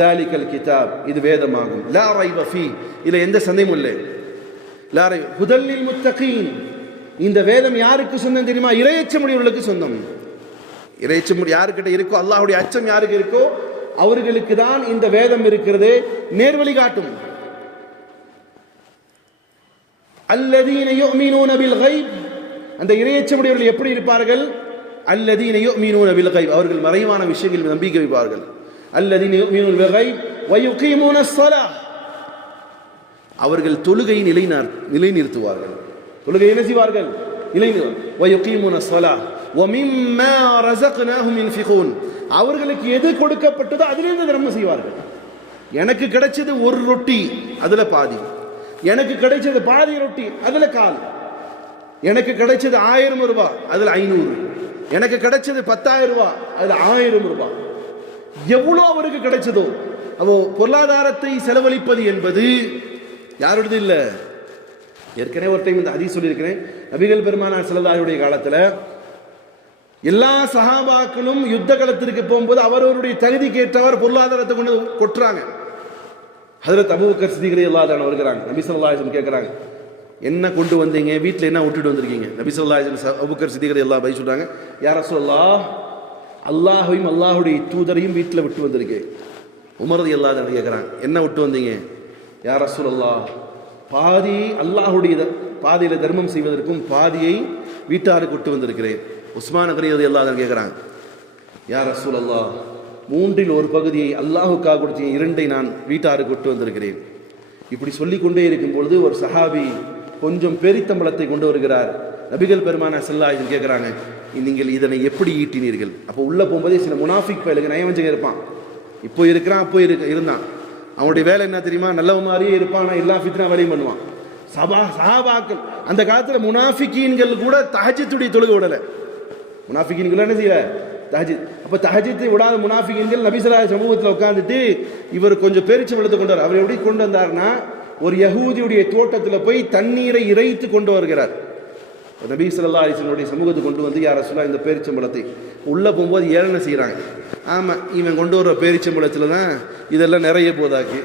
ذَلِكَல் கிதாப், இது வேதமாகும். லா ரைப ஃபீஹ், இதுல எந்த சந்தேகமும் இல்லை. லா ரைப ஹுதல் லில் முத்தகீன். இந்த வேதம் யாருக்கு சொந்தம் தெரியுமா? இறையச்சமுடையவர்களுக்கு சொந்தம். இறையச்சம் யாருக்கிட்ட இருக்கோ, அல்லாஹ்வுடைய அச்சம் யாருக்கு இருக்கோ அவர்களுக்கு தான் இந்த வேதம் இருக்கிறது, நேர்வழி காட்டும். அல்லதீன யுமினூன பில் கைப். அந்த இறையச்சமுடையவர்கள் எப்படி இருப்பார்கள்? அல்லதீன யுமினூன பில் கைப், அவர்கள் மறைவான விஷயங்களில் நம்பிக்கை வைப்பார்கள். அல்லதீன யுமினூன பில் கைப் வ யுகீமூன ஸ்ஸலாத், அவர்கள் தொழுகையை நிலைநிறுத்துவார்கள். தொழுகை என்ன செய்வார்கள்? வயுகீமுன ஸலாத் வ மிம்மா ரஸக்னாஹும் யுன்ஃபிகூன். அவர்களுக்கு எது கொடுக்கப்பட்டதோ அதிலிருந்து தர்மம் செய்வார்கள். எனக்கு கிடைச்சது 1 ரொட்டி, அதுல பாதி. எனக்கு கிடைச்சது பாதி ரொட்டி, அதுல கால். எனக்கு கிடைச்சது 1000 ரூபாய், அதுல 500. எனக்கு கிடைச்சது 10,000 ரூபாய், அதுல 1000 ரூபாய். எவ்வளோ அவருக்கு கிடைச்சதோ. அப்போ பொருளாதாரத்தை செலவழிப்பது என்பது யாரோடது இல்லை. ஏற்கனவே ஒரு டைம் இந்த ஹதீஸ் சொல்லியிருக்கிறேன். நபிகள் பெருமானார் ஸல்லல்லாஹு அலைஹி காலத்தில் எல்லா சஹாபாக்களும் யுத்த களத்திற்கு போகும்போது அவரவருடைய தகுதிக்கு ஏற்றவாறு பொருளாதாரத்தை கொண்டு கொட்டுறாங்க. ஹஜ்ரத் அபூபக்கர் சித்திக் ரலியல்லாஹு அன்ஹு வருகிறாங்க. நபி ஸல்லல்லாஹு அலைஹி வஸல்லம் கேட்குறாங்க, என்ன கொண்டு வந்தீங்க, வீட்டில் என்ன விட்டுட்டு வந்திருக்கீங்க? நபி ஸல்லல்லாஹு அலைஹி வஸல்லம் அபூபக்கர் சித்திக் ரலியல்லாஹு அன்ஹு சொல்றாங்க, யா ரசூலல்லாஹ், அல்லாஹ்வையும் அல்லாஹ்வுடைய தூதரையும் வீட்டில் விட்டு வந்திருக்கேன். உமர் ரலியல்லாஹு அன்ஹு கேட்குறாங்க, என்ன விட்டு வந்தீங்க? யா ரசூலல்லாஹ், பாதி அல்லாஹ்வுடைய பாதியில தர்மம் செய்வதற்கும் பாதியை வீட்டாருக்கு விட்டு வந்திருக்கிறேன். உஸ்மான் ரலியல்லாஹு அன்ஹு கேட்குறாங்க, யா ரசூலல்லாஹ், 3இல் 1 பகுதியை அல்லாஹுக்காக கொடுத்தீங்க, 2ஐ நான் வீட்டாருக்கு விட்டு வந்திருக்கிறேன். இப்படி சொல்லிக்கொண்டே இருக்கும் பொழுது ஒரு சஹாபி கொஞ்சம் பெரித்தம்பளத்தை கொண்டு வருகிறார். நபிகள் பெருமானார் ஸல்லல்லாஹு அலைஹி வஸல்லம் கேட்குறாங்க, நீங்கள் இதனை எப்படி ஈட்டினீர்கள்? அப்போ உள்ளே போகும்போதே சில முனாஃபிக் பயலுக்கு நயவஞ்சகம் இருப்பான். இப்போ இருக்கிறான், அப்போ இருந்தான். அவனுடைய வேலை என்ன தெரியுமா? நல்லவ மாதிரியே இருப்பான், ஆனால் எல்லா ஃபித்னா வேலையும் பண்ணுவான். சஹாபாக்கள் அந்த காலத்தில் முனாஃபிகீன்கள் கூட தஹஜ்ஜுடைய தொழுகை விடலை. முனாஃபிகீன்கள் என்ன செய்யல? தஹஜ்ஜுத். அப்போ தஹஜ்ஜுத்தை விடாத முனாஃபிகீன்கள் நபி ஸல்லல்லாஹு அலைஹி சமூகத்தில் உட்காந்துட்டு இவர் கொஞ்சம் பேரிச்சம்பழத்தை கொண்டு வர. அவர் எப்படி கொண்டு வந்தார்னா, ஒரு யஹூதியுடைய தோட்டத்தில் போய் தண்ணீரை இறைத்து கொண்டு வருகிறார். நபி ஸல்லல்லாஹு அலைஹி வஸல்லம் சமூகத்துக்கு கொண்டு வந்து, யா ரசூலல்லாஹ் இந்த பேரிச்சம்பழத்தை உள்ளே போகும்போது ஏளனை செய்கிறாங்க. ஆமாம், இவன் கொண்டு வர பேரிச்சம்பழத்தில் தான் இதெல்லாம் நிறைய போதாக்கு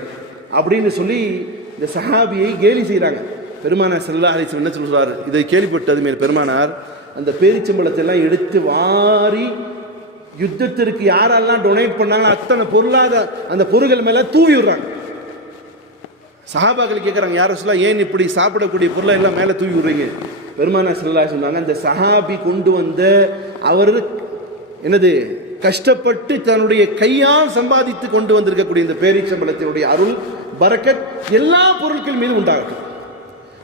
அப்படின்னு சொல்லி இந்த சஹாபியை கேலி செய்கிறாங்க. பெருமானார் ஸல்லல்லாஹு அலைஹி வஸல்லம் என்ன சொல்றாரு? இதை கேள்விப்பட்டது மேல் பெருமானார் அந்த பேரிச்சம்பழத்தை எல்லாம் எடுத்து வாரி யுத்தத்திற்கு யாரெல்லாம் டொனேட் பண்ணாங்க அத்தனை அந்த பொருள்கள் மேலே தூவி விடுறாங்க. சஹாபாக்கள் கேட்குறாங்க, யார் ரசூலல்லாஹ் ஏன் இப்படி சாப்பிடக்கூடிய பொருளை எல்லாம் மேலே தூவி விடுறீங்க? பெருமானார் ஸல்லல்லாஹு அலைஹி சொன்னாங்க, இந்த சஹாபி கொண்டு வந்த அவர் என்னது கஷ்டப்பட்டு தன்னுடைய கையால் சம்பாதித்து கொண்டு வந்திருக்கக்கூடிய இந்த பேரிச்சம்பழத்தினுடைய அருள் பரக்கத் எல்லா பொருட்கள் மீது உண்டாகட்டும்.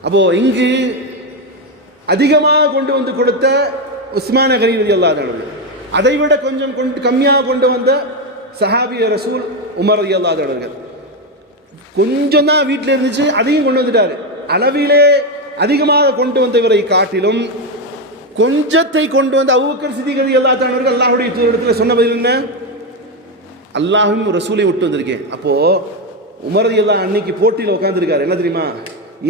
அப்போ இங்கு அதிகமாக கொண்டு வந்து கொடுத்த உஸ்மான கனி ரலியல்லாஹு அன்ஹு, அதை விட கொஞ்சம் கம்மியாக கொண்டு வந்த சஹாபி ரசூல் உமர் ரலியல்லாஹு அன்ஹு, கொஞ்சம் தான் வீட்டில் இருந்துச்சு, அதையும் கொண்டு வந்துட்டாரு. அளவிலே அதிகமாக கொண்டு வந்தவரை காட்டிலும் கொஞ்சத்தை கொண்டு வந்து அபூபக்கர் சித்திக் ரலியல்லாஹு அன்ஹு அல்லாஹ்வுடைய தூதரிடத்தில் சொன்ன பதில் என்ன? அல்லாஹ்வும் ரசூலை விட்டு வந்திருக்கேன். அப்போ உமர் ரலியல்லாஹு அன்னைக்கு போட்டியில் உட்கார்ந்துருக்காரு. என்ன தெரியுமா?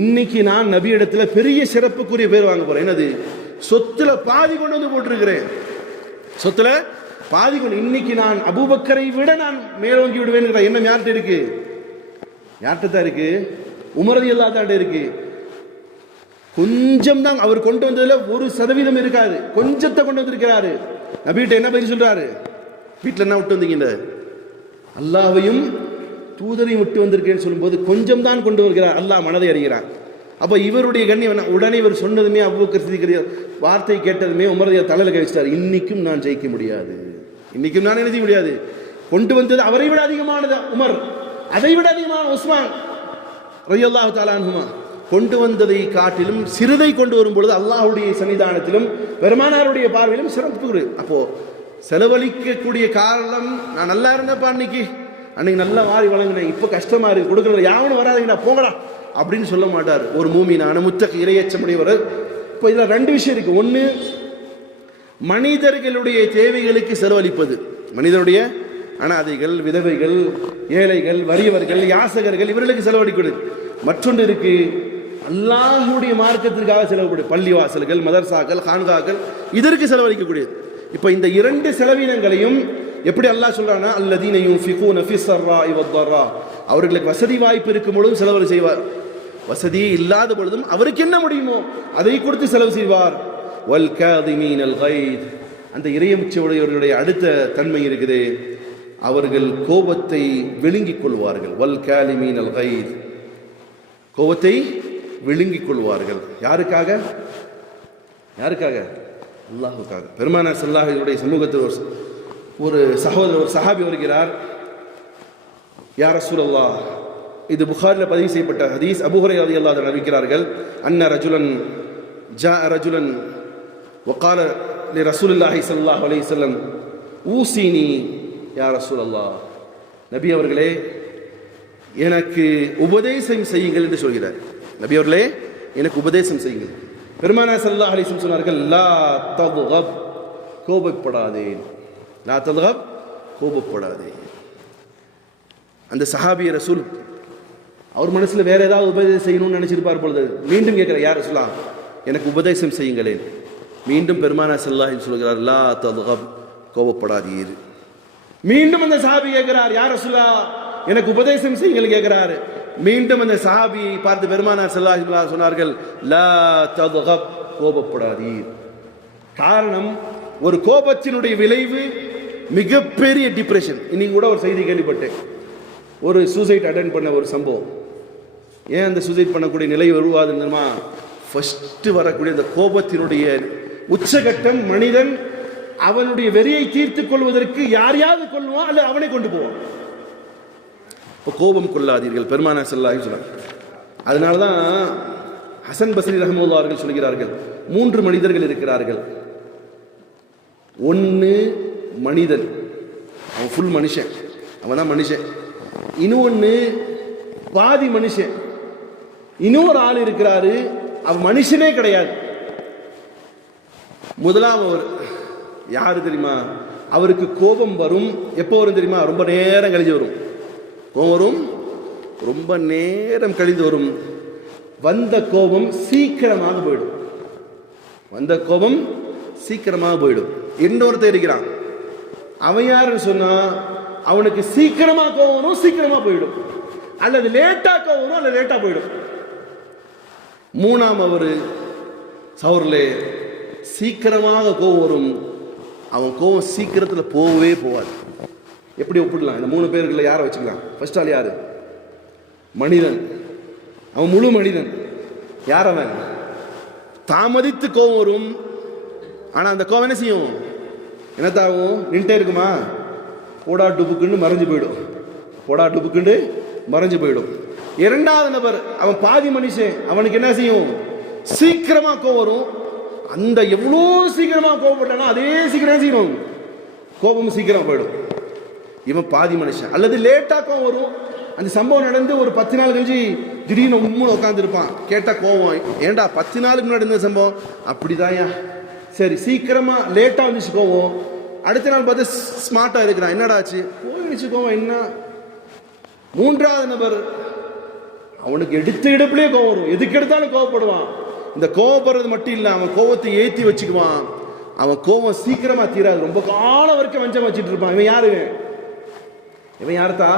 இன்னைக்கு நான் நபி இடத்துல பெரிய சிறப்புக்குரிய பேர் வாங்க போறேன். என்னது? சொத்துல பாதி கொண்டு வந்து போட்டிருக்கிறேன். சொத்துல பாதி கொண்டு, இன்னைக்கு நான் அபூபக்கரை விட நான் மேலோங்கி விடுவேன். எண்ணம் யார்கிட்ட இருக்கு? யார்கிட்ட தான் இருக்கு? உமர் ரலியல்லாஹு அன்ஹு இருக்கு. கொஞ்சம் தான் அவர் கொண்டு வந்ததுல 1% இருக்காது, கொஞ்சத்தை கொண்டு வந்திருக்கிறாரு. நபிகிட்ட என்ன பதில் சொல்றாரு? வீட்டில் என்ன விட்டு வந்தீங்க? அல்லாஹ்வையும் தூதரையும் விட்டு வந்திருக்கேன்னு சொல்லும்போது கொஞ்சம் தான் கொண்டு வருகிறார். அல்லாஹ் மனதை அறிகிறார். அப்போ இவருடைய கண்ணியம் உடனே இவர் சொன்னதுமே அபூபக்கர் சித்திக் வார்த்தை கேட்டதுமே உமர் தலையில் கை வச்சிட்டார். இன்னைக்கும் நான் ஜெயிக்க முடியாது, இன்னைக்கும் நான் எழுத முடியாது. கொண்டு வந்தது அவரை விட அதிகமானது உமர், அதை விட அதிகமான உஸ்மான் ரலியல்லாஹு தஆலா அன்ஹுமா. கொண்டு வந்ததை காட்டிலும் சிறிதை கொண்டு வரும் பொழுது அல்லாஹ்வுடைய சன்னிதானத்திலும் பெருமானாருடைய பார்வையிலும் சிறப்பு. அப்போ செலவழிக்கக்கூடிய காரணம், நான் நல்லா இருந்தப்பா அன்னைக்கு நல்லா வாரி வழங்கினேன், இப்போ கஷ்டமா இருக்கு, கொடுக்கறது யாவனும் வராதுங்கண்ணா போங்கடா அப்படின்னு சொல்ல மாட்டார். ஒரு மூமினான முத்தக் இறையச்சமுடையவர். இப்போ இதில் 2 விஷயம் இருக்கு. ஒன்று, மனிதர்களுடைய தேவைகளுக்கு செலவழிப்பது, மனிதனுடைய அனாதைகள், விதவைகள், ஏழைகள், வறியவர்கள், யாசகர்கள் இவர்களுக்கு செலவழிக்கிறது. மற்றொன்று இருக்கு, அல்லாஹ்வுடைய மார்க்கத்திற்காக செலவுக்கூடிய பள்ளிவாசல்கள், மதர்சாக்கள், கான்காக்கள் இதற்கு செலவழிக்கக்கூடியது. இப்போ இந்த 2 செலவினங்களையும் எப்படி அல்லாஹ் சொல்றானா, அல்லதீன யுன்ஃபிகூன ஃபிஸ்ஸர்ராஇ வத்தர்ரா, அவர்களுக்கு வசதி வாய்ப்பு இருக்கும் பொழுதும் செலவு செய்வார், வசதி இல்லாத பொழுதும் அவருக்கு என்ன முடியுமோ அதை கொடுத்து செலவு செய்வார். வல் காதிமீனல் கைத், அந்த இறையச்சமுடையவர்களுடைய அடுத்த தன்மை இருக்குது, அவர்கள் கோபத்தை விழுங்கிக் கொள்வார்கள். வல் காலிமீனல் கைத், கோபத்தை விழுங்கிக் கொள்வார்கள். யாருக்காக? யாருக்காக? அல்லாஹுக்காக. பெருமானார் ஸல்லல்லாஹு அலைஹி வஸல்லம் சமூகத்தில் ஒரு சகோதரர், ஒரு சஹாபி வருகிறார். யா ரசூலல்லாஹ், இது புகாரில் பதிவு செய்யப்பட்ட ஹதீஸ். அபூ ஹுரைரா ரலியல்லாஹு அன்ஹு அறிவிக்கிறார்கள், அன்ன ரஜுலன் ஜாஅ ரஜுலன் வகால லிரசூலில்லாஹி ஸல்லல்லாஹு அலைஹி வஸல்லம் ஊசினி யா ரசூலல்லாஹ், நபி அவர்களே எனக்கு உபதேசம் செய்யுங்கள் என்று சொல்கிறார். நபி அவர்களே எனக்கு உபதேசம் செய்யுங்கள். பெருமானார் ஸல்லல்லாஹு அலைஹி வஸல்லம் சொன்னார்கள், லா தத்கப், கோபப்படாதே. லா தத்கப், கோபப்படாதே. அந்த சஹாபி ரசூல் அவர் மனசில் வேற ஏதாவது உபதேசம் செய்யணும்னு நினைச்சிருப்பார் பொழுது மீண்டும் கேட்கிறார், யார் ரசூலா எனக்கு உபதேசம் செய்யுங்களேன். மீண்டும் பெருமானார் ஸல்லல்லாஹு அலைஹி வஸல்லம் சொல்கிறார், லா தத்கப், கோபப்படாதீர். மீண்டும் அந்த சஹாபி கேட்கிறார், யார் ரசூலா எனக்கு உபதேசம் செய்யுங்கள் கேட்கிறார். மீண்டும் அந்த சஹாபியை பார்த்து பெருமானார் ஸல்லல்லாஹு அலைஹி வஸல்லம் சொன்னார்கள், லா தத்கப், கோபப்படாதீர். காரணம், ஒரு கோபத்தினுடைய விளைவு மிகப்பெரிய டிப்ரெஷன். இன்னைக்கு கூட ஒரு செய்தி கேள்விப்பட்டேன், ஒரு சூசைட் அட்டென்ட் பண்ண ஒரு சம்பவம். ஏன் அந்த சூசைட் பண்ணக்கூடிய நிலை உருவாதுன்னா, ஃபர்ஸ்ட் வரக்கூடிய அந்த கோபத்தினுடைய உச்சகட்டம், மனிதன் அவனுடைய வெறியை தீர்த்துக் கொள்வதற்கு யாரையாவது கொள்வான் அல்ல அவனை கொண்டு போவான். இப்போ கோபம் கொள்ளாதீர்கள் பெருமானார் ஸல்லல்லாஹு அலைஹி வஸல்லம். அதனால தான் ஹசன் பஸ்ரி ரஹ்மத்துல்லாஹி அவர்கள் சொல்கிறார்கள், 3 மனிதர்கள் இருக்கிறார்கள். ஒன்று மனிதன், அவன் ஃபுல் மனுஷன், அவன் தான் மனுஷன். இன்னொன்று பாதி மனுஷன், இன்னொரு ஆள் இருக்கிறாரு, அவன் மனுஷனே கிடையாது. முதலாவது யாரு தெரியுமா? அவருக்கு கோபம் வரும். எப்போ வரும் தெரியுமா? ரொம்ப நேரம் கழிஞ்சு வரும். கோபம் வரும், ரொம்ப நேரம் கழிந்து வரும். வந்த கோபம் சீக்கிரமாக போயிடும். வந்த கோபம் சீக்கிரமாக போயிடும். இன்னொருத்தர் இருக்கிறான், அவன் யாருன்னு சொன்னா, அவனுக்கு சீக்கிரமா கோபம் வரும், சீக்கிரமா போயிடும். அல்லது லேட்டா கோபம் வரும், அல்லது லேட்டா போயிடும். மூணாம் அவரு சௌர்லே சீக்கிரமாக கோபம் வரும், அவன் கோபம் சீக்கிரத்தில் போகவே போவாது. எப்படி ஒப்பிடலாம்? இந்த 3 பேருக்குள்ள யாரை வச்சுக்கலாம்? ஃபர்ஸ்ட் ஆள் யாரு? மனிதன். அவன் முழு மனிதன். யார் அவன்? தாமதித்து கோபம் வரும், ஆனா அந்த கோபம் என்ன செய்யும்? என்னத்தாகும்? நின்ட்டே இருக்குமா? போடா டுபுக்குன்னு மறைஞ்சு போயிடும். போடா டுபுக்குன்னு மறைஞ்சு போயிடும். இரண்டாவது நபர், அவன் பாதி மனுஷன். அவனுக்கு என்ன செய்யும்? சீக்கிரமா கோபம் வரும். அந்த எவ்வளோ சீக்கிரமா கோபப்பட்டானா அதே சீக்கிரம் செய்யணும், கோபம் சீக்கிரம் போயிடும். இவன் பாதி மனுஷன். அல்லது லேட்டா கோபம் வரும். அந்த சம்பவம் நடந்து ஒரு 10 நாள் கழிச்சு திடீர்னு உம்முன்னு உட்காந்துருப்பான். கேட்டா கோபம், ஏண்டா 10 நாளுக்கு முன்னாடி இருந்த சம்பவம்? அப்படிதான்யா. சரி, சீக்கிரமா லேட்டா வந்துச்சு கோபம். அடுத்த நாள் பார்த்து ஸ்மார்ட்டா இருக்கிறான். என்னடா ஆச்சு? போயிடுச்சு கோபம். என்ன? மூன்றாவது நபர், அவனுக்கு எடுத்த இடப்புலயே கோபம் வரும். எதுக்கு எடுத்தாலும் கோபப்படுவான். இந்த கோபப்படுறது மட்டும் இல்ல, அவன் கோபத்தை ஏற்றி வச்சுக்குவான். அவன் கோபம் சீக்கிரமா தீராது. ரொம்ப காலம் வரைக்கும் வஞ்சம் வச்சுட்டு இருப்பான். இவன் யாரு? இவன் யாருத்தா?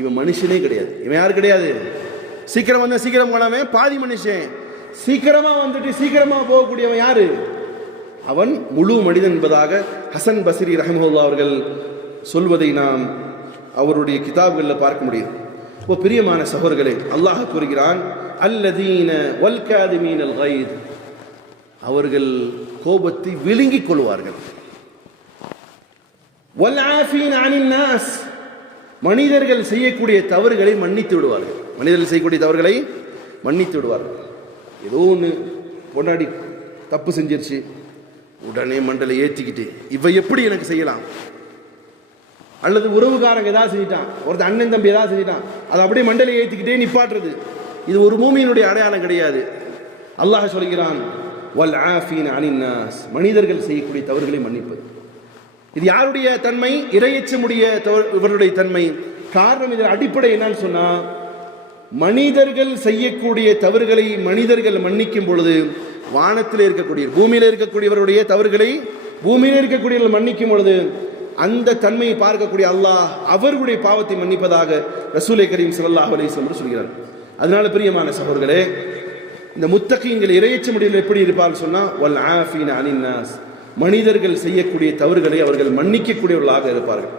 இவன் மனுஷனே கிடையாது. இவன் யாரு கிடையாது? சீக்கிரம் வந்த சீக்கிரம் போனவன் பாதி மனுஷன். சீக்கிரமா வந்துட்டு சீக்கிரமா போகக்கூடியவன் யாரு? அவன் முழு மனிதன் என்பதாக ஹசன் பஸ்ரி ரஹ்மத்துல்லாஹி அவர்கள் சொல்வதை நாம் அவருடைய கிதாபுகளில் பார்க்க முடியும். பிரியமான சகோதரர்களே, அல்லாஹ் கூறுகிறான், அல்லதீன வல் காதிமீனல் கைத், அவர்கள் கோபத்தை விழுங்கிக் கொள்வார்கள். வல் ஆஃபீன அனின் நாஸ், மனிதர்கள் செய்யக்கூடிய தவறுகளை மன்னித்து விடுவார்கள். மனிதர்கள் செய்யக்கூடிய தவறுகளை மன்னித்து விடுவார்கள். ஏதோ ஒன்று பொண்டாடி தப்பு செஞ்சிருச்சு, உடனே மண்டலை ஏற்றிக்கிட்டு இவ எப்படி எனக்கு செய்யலாம்? அல்லது உறவுக்காரங்க ஏதாவது செஞ்சிட்டான், ஒருத்தர் அண்ணன் தம்பி ஏதாவது செஞ்சிட்டான், அதை அப்படியே மண்டலை ஏற்றிக்கிட்டே நிப்பாட்டுறது, இது ஒரு மூமியினுடைய அடையாளம் கிடையாது. அல்லாஹ் சொல்கிறான், வல் ஆஃபீன அனின் நாஸ், மனிதர்கள் செய்யக்கூடிய தவறுகளை மன்னிப்பது. இது யாருடைய தன்மை? இறையச்சமுடைய இவருடைய தன்மை. காரணம், இதன் அடிப்படை என்னன்னு சொன்னா, மனிதர்கள் செய்யக்கூடிய தவறுகளை மனிதர்கள் மன்னிக்கும் பொழுது வானத்தில் இருக்கக்கூடிய பூமியில் இருக்கக்கூடியவருடைய தவறுகளை பூமியில் இருக்கக்கூடியவர்கள் மன்னிக்கும் பொழுது அந்த தன்மையை பார்க்கக்கூடிய அல்லாஹ் அவர்களுடைய பாவத்தை மன்னிப்பதாக ரசூலே கரீம் ஸல்லல்லாஹு அலைஹி வஸல்லம் சொல்கிறார். அதனால பிரியமான சகோதரர்களே, இந்த முத்தகீன்கள் இறையச்சமுடையவர்கள் எப்படி இருப்பார்கள் சொன்னா, வல் ஆஃபீன அனின் நாஸ், மனிதர்கள் செய்யக்கூடிய தவறுகளை அவர்கள் மன்னிக்கக்கூடியவர்களாக இருப்பார்கள்.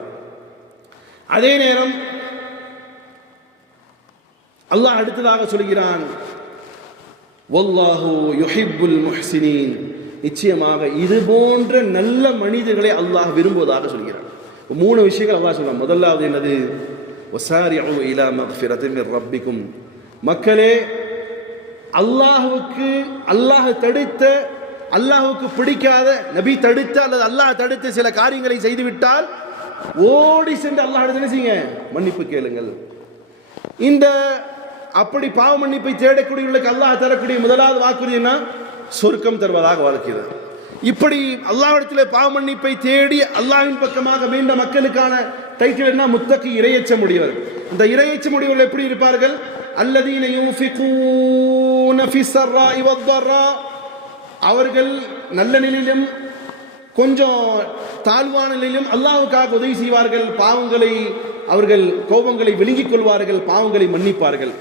அதே நேரம் அல்லாஹ் அடுத்ததாக சொல்கிறான், வல்லாஹு யுஹிப்புல் முஹ்சினீன், நிச்சயமாக இது போன்ற நல்ல மனிதர்களை அல்லாஹ் விரும்புவதாக சொல்கிறான். 3 விஷயங்கள் அல்லாஹ் சொல்றான். முதலாவது என்னது? வஸாரிஉ இலா மக்ஃபிரத்தின் மிர் ரப்பிக்கும், மக்களே அல்லாஹ் தடுத்த, அல்லாஹுக்கு பிடிக்காத, நபி தடுத்த அல்லது அல்லாஹ் தடுத்த சில காரியங்களை செய்துவிட்டால் ஓடி சென்று அல்லாஹ் என்ன செய்யுங்க? மன்னிப்பு கேளுங்கள். இந்த அப்படி பாவ மன்னிப்பை தேடக்கூடியவர்களுக்கு அல்லாஹ் தரக்கூடிய முதலாவது வாக்குறுதி என்ன? சொர்க்கம் தருவதாக வாழ்க்கிறது. இப்படி அல்லாஹ்விடத்தில் பாவ மன்னிப்பை தேடி அல்லாஹ்வின் பக்கமாக மீண்ட மக்களுக்கான டைட்டில் என்ன? முத்தகி, இறையச்சம் உடையவர். இந்த இறையச்சம் உடையவர்கள் எப்படி இருப்பார்கள்? அல்லதீன யுன்ஃபிகூன ஃபிஸ்ஸர்ராஇ வத்தர்ரா, அவர்கள் நல்ல நிலையிலும் கொஞ்சம் தாழ்வான நிலையிலும் அல்லாஹ்வுக்காக உதவி செய்வார்கள். பாவங்களை, அவர்கள் கோபங்களை விழுங்கிக் கொள்வார்கள், பாவங்களை மன்னிப்பார்கள்.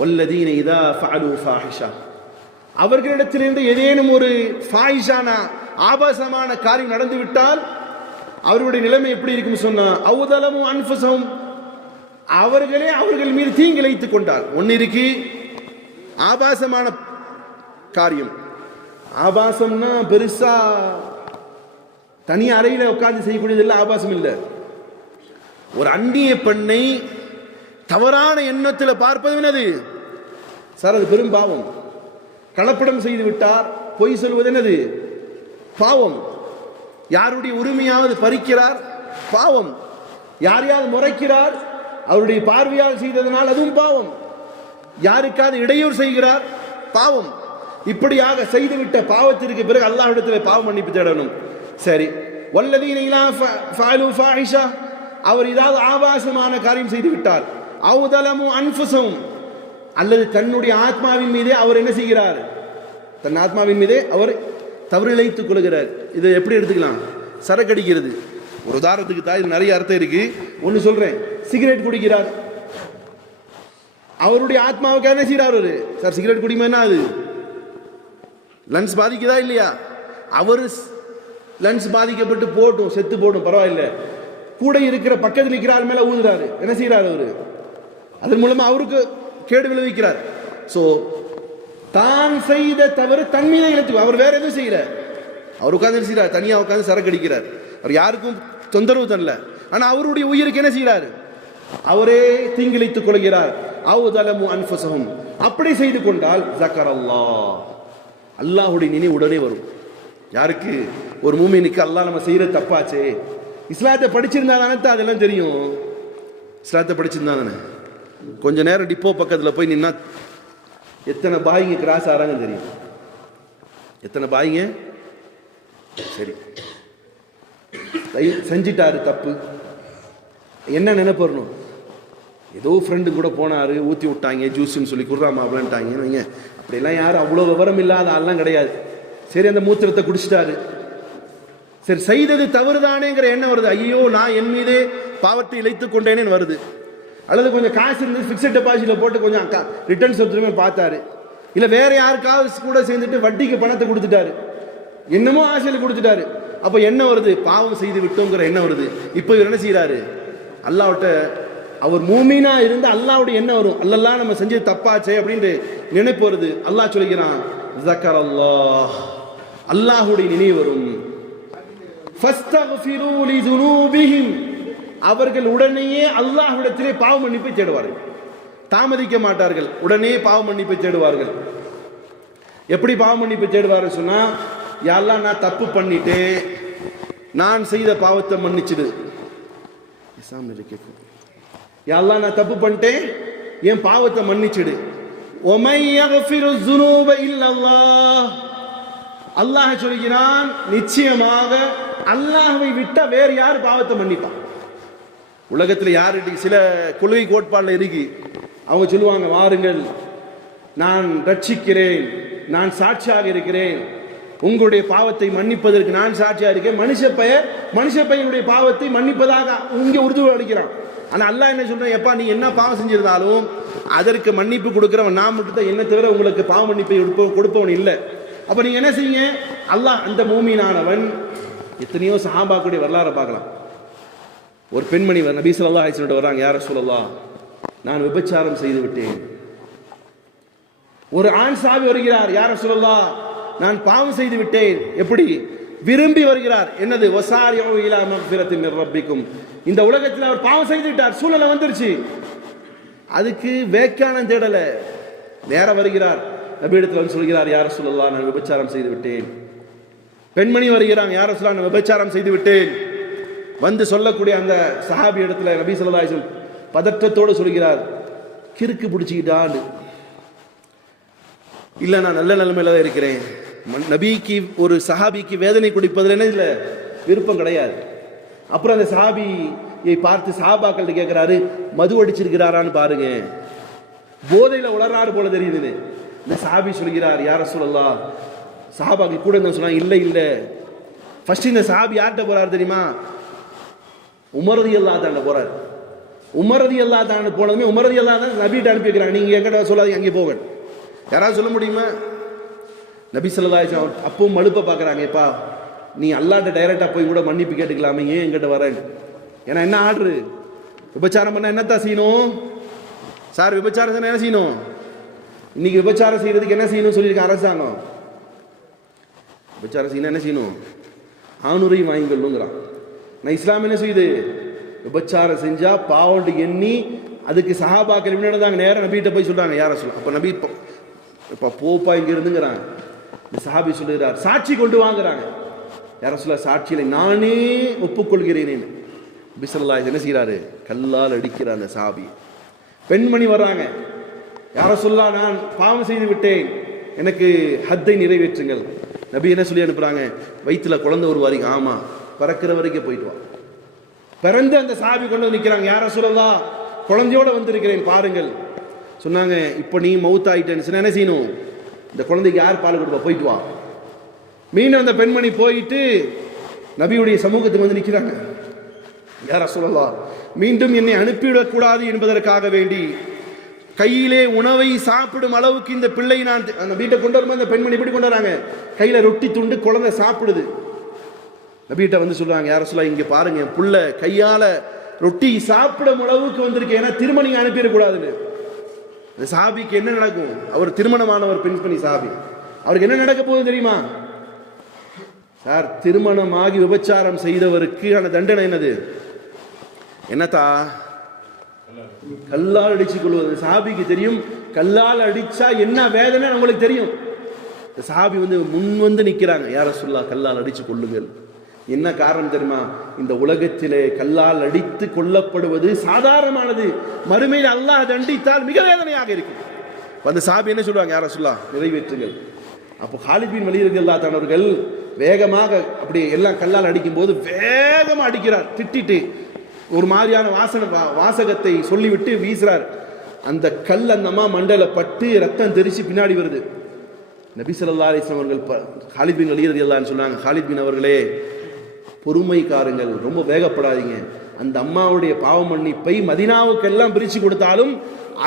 வல்லதீன இதா ஃபஅலு ஃபாஹிஷா, அவர்களிடத்திலிருந்து ஏதேனும் ஒரு ஃபாஹிஷான ஆபாசமான காரியம் நடந்துவிட்டால் அவர்களுடைய நிலைமை எப்படி இருக்கும் சொன்னா, அவுதலமு அன்ஃபுஸஹும், அவர்களே அவர்கள் மீது தீங்கிழைத்துக் கொண்டார். ஒன்னு இருக்கு ஆபாசமான காரியம். ஆபாசம்னா பெருசா தனி அறையில உட்கார்ந்து செய்யக்கூடியது இல்லை, ஆபாசம் இல்லை. ஒரு அந்நிய பெண்ணை தவறான எண்ணத்தில் பார்ப்பது என்னது சார்? அது பெரும் பாவம். கலப்படம் செய்து விட்டார், பொய் சொல்வது என்னது? பாவம். யாருடைய உரிமையாவது பறிக்கிறார், பாவம். யாரையாவது முறைக்கிறார், அவருடைய பார்வையால் செய்ததனால் அதுவும் பாவம். யாருக்காவது இடையூறு செய்கிறார், பாவம். இப்படியாக செய்துவிட்ட பாவத்திற்கு பிறகு அல்லாஹ்விடத்தில் பாவ மன்னிப்பு தேடணும். சரி, வல்லதீன இலா ஃபஅலு ஃபாஹிஷா, அவர் ஏதாவது ஆபாசமான காரியம் செய்து விட்டார், அவ் தலமு அன்ஃபுஸஹும், அல்லது தன்னுடைய ஆத்மாவின் மீதே அவர் என்ன செய்கிறார், தன் ஆத்மாவின் மீதே அவர் தவறு இழைத்துக் கொள்கிறார். இதை எப்படி எடுத்துக்கலாம்? சரக்கடிக்கிறது ஒரு உதாரணத்துக்கு தான், இது நிறைய அர்த்தம் இருக்கு. ஒன்று சொல்றேன், சிகரெட் குடிக்கிறார், அவருடைய ஆத்மாவுக்கு என்ன செய்யறாரு? சார் சிகரெட் குடிக்குமா, அது லன்ஸ் பாதிக்குதா இல்லையா? அவர் லன்ஸ் பாதிக்கப்பட்டு போட்டும், செத்து போட்டும், பரவாயில்ல, கூட இருக்கிற பக்கத்தில் இருக்கிறார் மேல ஊதுறாரு, என்ன செய்யறாரு அவரு? அதன் மூலமா அவருக்கு கேடு விளைவிக்கிறார். சோ தான் செய்த தவறு தன் மீது இழுத்து, அவர் வேற எதுவும் செய்யல, அவர் உட்கார்ந்து செய்யறார், தனியா உட்கார்ந்து சரக்கு அடிக்கிறார், அவர் யாருக்கும் தொந்தரவு தரல, ஆனா அவருடைய உயிருக்கு என்ன செய்யறாரு? அவரே தீங்கிழைத்துக் கொள்கிறார். அவுதலமு அன்ஃபுஸஹும், அப்படி செய்து கொண்டால் ஸக்கரல்லாஹ், அல்லாஹ்வுடைய நினைவு உடனே வரும். யாருக்கு? ஒரு மூமினுக்கு. அல்லாஹ் நம்ம செய்யற தப்பாச்சே, இஸ்லாத்தை படிச்சிருந்தா தானே அதெல்லாம் தெரியும். இஸ்லாத்தை படிச்சிருந்தா தானே. கொஞ்ச நேரம் டிப்போ பக்கத்தில் போய் நின்னா எத்தனை பாய்ங்க கிராஸ் ஆறாங்க தெரியும். எத்தனை பாய்ங்க. சரி, செஞ்சிட்டாரு தப்பு, என்ன நினைப்பறணும்? ஏதோ ஃப்ரெண்டு கூட போனாரு, ஊற்றி விட்டாங்க ஜூஸ்ன்னு சொல்லி குர்ராமா அப்படின்ட்டாங்க. அப்படிலாம் யாரும் அவ்வளோ விவரம் இல்லாத ஆள்லாம் கிடையாது. சரி, அந்த மூத்திரத்தை குடிச்சிட்டாரு, சரி செய்தது தவறுதானேங்கிற எண்ணம் வருது. ஐயோ நான் என் மீதே பாவத்தை இழைத்து கொண்டேனேன்னு வருது. அல்லது கொஞ்சம் காசு இருந்து ஃபிக்ஸட் டெபாசிட்ல போட்டு கொஞ்சம் ரிட்டர்ன்ஸ் எடுத்துமே பார்த்தாரு, இல்லை வேற யாருக்காவது கூட சேர்ந்துட்டு வட்டிக்கு பணத்தை கொடுத்துட்டாரு, என்னமோ ஆசையில் கொடுத்துட்டாரு. அப்போ என்ன வருது? பாவம் செய்து விட்டோங்கிற எண்ணம் வருது. இப்போ இவர் என்ன செய்யறாரு? அல்லாஹ்விட்ட அவர் மூமினா இருந்து அல்லாஹ்வுடைய எண்ணம் வரும், அல்லல்லாம் நம்ம செஞ்சது தப்பாச்சே அப்படின்ட்டு நினைப்பு வருது. அல்லாஹ் சொல்கிறான் ஸக்கரல்லாஹ், அல்லாஹ்வுடைய நினைவு வரும். ஃபஸ்தக்ஃபிரு லிதுனூபிஹிம், அவர்கள் உடனேயே அல்லாஹ்விடத்திலே பாவ மன்னிப்பை தேடுவார்கள், தாமதிக்க மாட்டார்கள், உடனே பாவ மன்னிப்பை தேடுவார்கள். எப்படி பாவ மன்னிப்பை தேடுவார்கள் சொன்னா, யா அல்லாஹ் நான் தப்பு பண்ணிட்டு, நான் செய்த பாவத்தை மன்னிச்சிடு. யா அல்லாஹ் நான் தப்பு பண்ணிட்டேன், என் பாவத்தை மன்னிச்சிடு. ஒமை யக்ஃபிரு ஸுனூப இல்லல்லாஹ், அல்லாஹ் சொல்கிறான் நிச்சயமாக அல்லாஹ்வை விட்ட வேறு யார் பாவத்தை மன்னிப்பான்? உலகத்தில் யாரு சில கொள்கை கோட்பாடுல இருக்கு, அவங்க சொல்லுவாங்க வாருங்கள் நான் ரட்சிக்கிறேன், நான் சாட்சியாக இருக்கிறேன், உங்களுடைய பாவத்தை மன்னிப்பதற்கு நான் சாட்சியாக இருக்கேன். மனுஷ பையனுடைய பாவத்தை மன்னிப்பதாக இங்கே உறுதி அளிக்கிறான். ஆனா அல்லாஹ் என்ன சொல்றான்? எப்பா நீ என்ன பாவம் செஞ்சிருந்தாலும் அதற்கு மன்னிப்பு கொடுக்கிறவன் நான் மட்டும் தான், என்ன தவிர உங்களுக்கு பாவ மன்னிப்பை கொடுப்பவன் இல்லை. அப்ப நீங்க என்ன செய்யுங்க? அல்லாஹ் அந்த மூமினானவன். எத்தனையோ சஹாபாக்களுடைய வரலாறு பார்க்கலாம். ஒரு பெண்மணி நபி ஸல்லல்லாஹு அலைஹி வஸல்லம் வர்றாங்க, யா ரசூலல்லாஹ் நான் விபச்சாரம் செய்து விட்டேன். ஒரு ஆண் சஹாபி வருகிறார், யா ரசூலல்லாஹ் நான் பாவம் செய்து விட்டேன். எப்படி? விரும்பி வருகிறார். என்னது? வஸாரிஉ இலா மக்ஃபிரத்தின் மிர் ரப்பிக்கும், இந்த உலகத்தில் அவர் பாவம் செய்து விட்டார், சூழ்நிலை வந்துருச்சு, அதுக்கு வேக்கானம் தேடல, நேர வருகிறார், நபியிடத்தில் வந்து சொல்கிறார், யா ரசூலல்லாஹ் நான் விபச்சாரம் செய்து விட்டேன். பெண்மணி வருகிறாங்க, யா ரசூலல்லாஹ் நான் விபச்சாரம் செய்து விட்டேன். வந்து சொல்லக்கூடிய அந்த சஹாபி இடத்துல நபி ஸல்லல்லாஹு அலைஹி வஸல்லம் பதற்றத்தோடு சொல்கிறார், கிறுக்கு பிடிச்சிக்கிட்டான்னு. இல்லை நான் நல்ல நிலைமையில தான் இருக்கிறேன். நபிக்கு ஒரு சஹாபிக்கு வேதனை கொடுப்பதில் என்ன இல்லை, விருப்பம் கிடையாது. அப்புறம் அந்த சஹாபியை பார்த்து சஹாபாக்கள்கிட்ட கேட்கிறாரு, மது அடிச்சிருக்கிறாரான்னு பாருங்க, போதையில உளறாரு போல தெரியுது. இந்த சஹாபி சொல்கிறார், யா ரசூலல்லாஹ், சஹாபாக்கு கூட என்ன சொன்னாங்க, இல்லை இல்லை. ஃபர்ஸ்ட் இந்த சஹாபி யார்கிட்ட போறாரு தெரியுமா? உமர் ரலியல்லாஹு அன்ஹு போறாரு. உமர் ரலியல்லாஹு அன்ஹு போனதுமே உமர் ரலியல்லாஹு அன்ஹு நபிகிட்ட அனுப்பி வைக்கிறாங்க, நீங்க எங்கிட்ட சொல்லாதீங்க, அங்கே போவேன். யாராவது சொல்ல முடியுமா? நபி ஸல்லல்லாஹு அலைஹி வஸல்லம் அப்பவும் மழுப்ப பார்க்குறாங்க, எப்பா நீ அல்லாஹ்ட்ட டைரக்டாக போய் கூட மன்னிப்பு கேட்டுக்கலாமே, ஏன் எங்கிட்ட வரேன்? ஏன்னா என்ன ஆர்டரு? விபச்சாரம் பண்ண என்னத்தான் செய்யணும் சார்? விபச்சாரம் செய்ய என்ன செய்யணும்? இன்னைக்கு விபச்சாரம் செய்யறதுக்கு என்ன செய்யணும் சொல்லியிருக்க அரசாங்கம்? விபச்சாரம் செய்யணும் என்ன செய்யணும்? ஆணுரையும் வாங்கிக்கொள்ளுங்கிறான். நான் இஸ்லாம் என்ன செய்யுது? விபச்சாரம் செஞ்சா பாவண்டு எண்ணி அதுக்கு சஹாபாக்கள் எப்படி நடந்தாங்க? நேரம் நபிகிட்ட போய் சொல்றாங்க, யார சொல்ல. அப்ப நபி இப்போ போப்பா இங்க இருந்துங்கிறாங்க. இந்த சஹாபி சொல்லுகிறார், சாட்சி கொண்டு வாங்குறாங்க. யார சொல்ல? சாட்சியில நானே ஒப்புக்கொள்கிறேன். நபி ஸல்லல்லாஹு அலைஹி வஸல்லம் என்ன செய்யறாரு? கல்லால் அடிக்கிற அந்த சஹாபி. பெண்மணி வர்றாங்க, யார சொல்லா, நான் பாவம் செய்து விட்டேன், எனக்கு ஹத்தை நிறைவேற்றுங்கள். நபி என்ன சொல்லி அனுப்புறாங்க? வயிற்றுல குழந்தை ஒரு வாரிக்கு, ஆமா பிறக்கிற வரைக்கும் போயிட்டு வா. பிறந்து அந்த சாபி கொண்டு வந்து நிற்கிறாங்க. யார சொல்லலாம், குழந்தையோட வந்திருக்கிறேன் பாருங்கள். சொன்னாங்க, இப்போ நீ மவுத் ஆயிட்டேன்னு என்ன செய்யணும்? இந்த குழந்தைக்கு யார் பால் கொடுப்பா, போயிட்டு வா. மீண்டும் அந்த பெண்மணி போயிட்டு நபியுடைய சமூகத்துக்கு வந்து நிற்கிறாங்க. யார சொல்லலாம், மீண்டும் என்னை அனுப்பிவிடக்கூடாது என்பதற்காக வேண்டி கையிலே உணவை சாப்பிடும் அளவுக்கு இந்த பிள்ளை நான் அந்த வீட்டை கொண்டு வரும்போது அந்த பெண்மணி எப்படி கொண்டு வராங்க? கையில ரொட்டி துண்டு, குழந்தை சாப்பிடுது. நபிகிட்ட வந்து சொல்றாங்க, யார சொல்ல, இங்க பாருங்க, என் புள்ள கையால ரொட்டி சாப்பிடும் அளவுக்கு வந்திருக்கேன், ஏன்னா திருமணம் நீங்க அனுப்பிடக்கூடாதுன்னு. இந்த சாபிக்கு என்ன நடக்கும்? அவர் திருமணமானவர், பெண்மணி சாபி, அவருக்கு என்ன நடக்க போகுது தெரியுமா சார்? திருமணமாகி விபச்சாரம் செய்தவருக்கு அந்த தண்டனை என்னது? என்னத்தா? கல்லால் அடிச்சு கொள்வது. சாபிக்கு தெரியும் கல்லால் அடிச்சா என்ன வேதனை உங்களுக்கு தெரியும். சாபி வந்து முன் வந்து நிற்கிறாங்க, யார சொல்லா, கல்லால் அடிச்சு கொள்ளுங்கள். என்ன காரணம் தெரியுமா? இந்த உலகத்திலே கல்லால் அடித்து கொல்லப்படுவது சாதாரணமானது, மறுமையில் அல்லாஹ் தண்டித்தால் மிக வேதனையாக இருக்கும். அந்த சாபி என்ன சொல்லுவாங்க? யார சொல்லா, நிறைவேற்றுங்கள். அப்போ காலித் பின் வலீத் ரலியல்லாஹு தஆலா அவர்கள் வேகமாக அப்படி எல்லாம் கல்லால் அடிக்கும் போது வேகமாக அடிக்கிறார், திட்டிட்டு ஒரு மாதிரியான வாசகத்தை சொல்லிவிட்டு வீசுறார். அந்த கல் அந்த அம்மா மண்டல பட்டு ரத்தம் தெரிச்சு பின்னாடி வருது. நபி ஸல்லல்லாஹு அலைஹி வஸல்லம் அவர்கள் காலித் பின் வலீத் ரலியல்லாஹு அன்ஹு சொன்னாங்க, காலித் பின் அவர்களே, பொறுமைக்காரங்கள், ரொம்ப வேகப்படாதீங்க. அந்த அம்மாவுடைய பாவ மன்னிப்பை மதீனாவுக்கு எல்லாம் பிரிச்சு கொடுத்தாலும்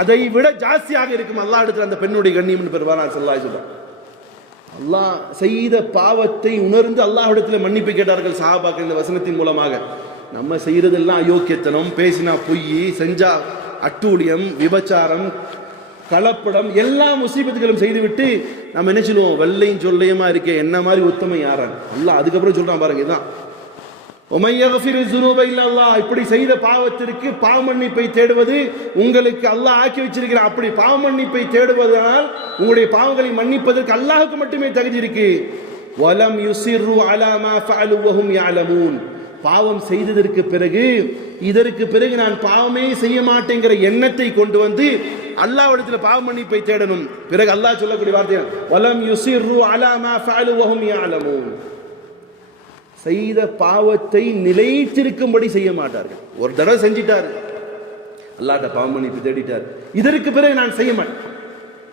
அதை விட ஜாஸ்தியாக இருக்கும் அல்லாஹ் இடத்துல அந்த பெண்ணுடைய கண்ணியம் பெறுவார். ஸல்லல்லாஹு அலைஹி வஸல்லம் அல்லாஹ் செய்த பாவத்தை உணர்ந்து அல்லாஹ்விடத்தில் மன்னிப்பு கேட்டார்கள் சஹாபாக்கள் இந்த வசனத்தின் மூலமாக. நம்ம செய்யறதெல்லாம் அயோக்கியத்தனம், பேசினா பொய், செஞ்சா அட்டூழியம், விபச்சாரம், கலப்படம், எல்லா முசீபத்துகளும் செய்துவிட்டு நம்ம என்ன சொல்லுவோம்? வெள்ளையும் சொல்லையுமா இருக்கே, என்ன மாதிரி உத்தமம் யாரான் அல்லாஹ் அதுக்கப்புறம் சொல்றான் பாருங்க, இதுதான் இப்படி செய்த பாவத்திற்கு பாவ மன்னிப்பை தேடுவது உங்களுக்கு அல்லாஹ் ஆக்கி வச்சிருக்கிற. அப்படி பாவ மன்னிப்பை தேடுவதனால் உங்களுடைய பாவங்களை மன்னிப்பதற்கு அல்லாஹுக்கு மட்டுமே தகுதி இருக்கு. வலம் யுஸிர்ரு அலா மா ஃபஅலு வஹும் யஅலமூன். பாவம் செய்ததற்கு பிறகு இதற்கு பிறகு நான் பாவமே செய்ய மாட்டேங்கிற எண்ணத்தை கொண்டு வந்து அல்லாஹ்விடத்தில் பாவ மன்னிப்பை தேடணும். பிறகு அல்லாஹ் சொல்லக்கூடிய வார்த்தை வலம் யுஸிர்ரு அலா மா ஃபஅலு வஹும் யஅலமூன். செய்த பாவத்தை நிலைத்திருக்கும்படி செய்ய மாட்டார்கள். ஒரு தடவை செஞ்சிட்டாரு, அல்லாஹ்ட்ட பாவ மன்னிப்பு தேடிட்டார், இதற்கு பிறகு நான் செய்ய மாட்டேன்.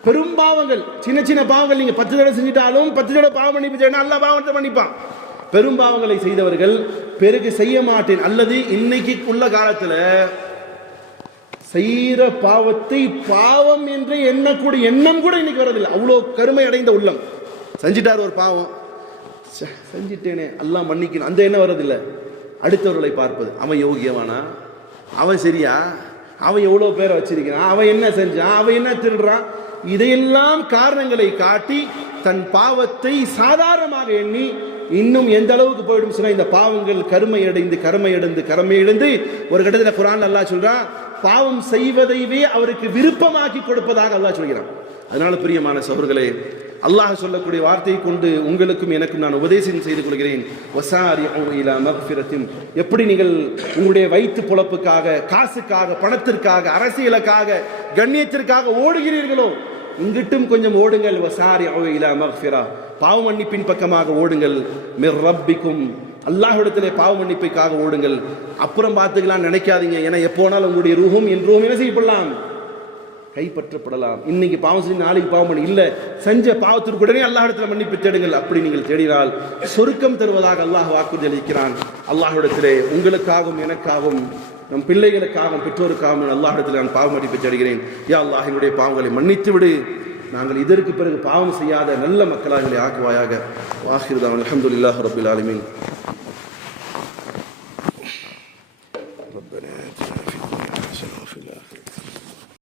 பெரும் பாவங்கள், சின்ன சின்ன பாவங்கள் நீங்க 10 தடவை செஞ்சிட்டாலும் 10 தடவை பாவ மன்னிப்பு தேடினா அல்லாஹ் பாவத்தை மன்னிப்பான். பெரும் பாவங்களை செய்தவர்கள் பிறகு செய்ய மாட்டேன், அல்லது இன்னைக்கு உள்ள காலத்துல செய்யற பாவத்தை பாவம் என்று எண்ணக்கூடிய எண்ணம் கூட இன்னைக்கு வரதில்லை. அவ்வளோ கருமை அடைந்த உள்ளம். செஞ்சிட்டார் ஒரு பாவம், செஞ்சிட்டேனே அல்லாஹ் மன்னிக்கணும், அந்த எண்ணம் வரதில்லை. அடுத்தவர்களை பார்ப்பது, அவன் யோகியவானா, அவன் சரியா, அவன் எவ்வளோ பேரை வச்சிருக்கிறான், அவன் என்ன செஞ்சான், அவன் என்ன திருடுறான், இதையெல்லாம் காரணங்களை காட்டி தன் பாவத்தை சாதாரணமாக எண்ணி இன்னும் எந்த அளவுக்கு போயிடும் சொன்னா, இந்த பாவங்கள் கருமையடைந்து ஒரு கட்டத்தில் குர்ஆன் அல்லாஹ் சொல்றான், பாவம் செய்வதைவே அவருக்கு விருப்பமாக்கி கொடுப்பதாக அல்லாஹ் சொல்கிறான். அதனால பிரியமான சகோதரர்களே, அல்லாஹ் சொல்லக்கூடிய வார்த்தையை கொண்டு உங்களுக்கும் எனக்கும் நான் உபதேசம் செய்து கொள்கிறேன். வஸாரிஉ இலா மக்ஃபிரத்தின். எப்படி நீங்கள் உங்களுடைய வயிற்று பொழப்புக்காக, காசுக்காக, பணத்திற்காக, அரசியலுக்காக, கண்ணியத்திற்காக ஓடுகிறீர்களோ, இங்கிட்டும் கொஞ்சம் ஓடுங்கள். வஸாரிஉ இலா மக்ஃபிரா. பாவ மன்னிப்பின் பக்கமாக ஓடுங்கள். மிர் ரப்பிக்கும். அல்லாஹ்விடத்திலே பாவ மன்னிப்புக்காக ஓடுங்கள். அப்புறம் பார்த்துக்கலாம் நினைக்காதீங்க. ஏன்னா எப்போனாலும் உங்களுடைய ரூஹும் என் ரூஹும் என்ன செய்யப்படலாம்? கைப்பற்றப்படலாம். இன்னைக்கு பாவம் செஞ்சு நாளைக்கு பாவம் பண்ணி இல்லை, செஞ்ச பாவத்திற்கு உடனே அல்லாஹ்விடத்தில் மன்னிப்பு தேடுங்கள். அப்படி நீங்கள் தேடினால் சொர்க்கம் தருவதாக அல்லாஹ் வாக்குறுதி அளிக்கிறான். அல்லாஹ்விடத்திலே உங்களுக்காகவும் எனக்காகவும் நம் பிள்ளைகளுக்காகவும் பெற்றோருக்காகவும் அல்லாஹ்விடத்தில் நான் பாவ மன்னிப்பு தேடுகிறேன். யா அல்லாஹ், என்னுடைய பாவங்களை மன்னித்து விடு. நாங்கள் இதற்கு பிறகு பாவம் செய்யாத நல்ல மக்களாக ஆக்குவாயாக. வாஹிர் தஅவானா அல்ஹம்துலில்லாஹி ரப்பில் ஆலமீன். ربنا آتنا في الدنيا حسنة وفي الآخرة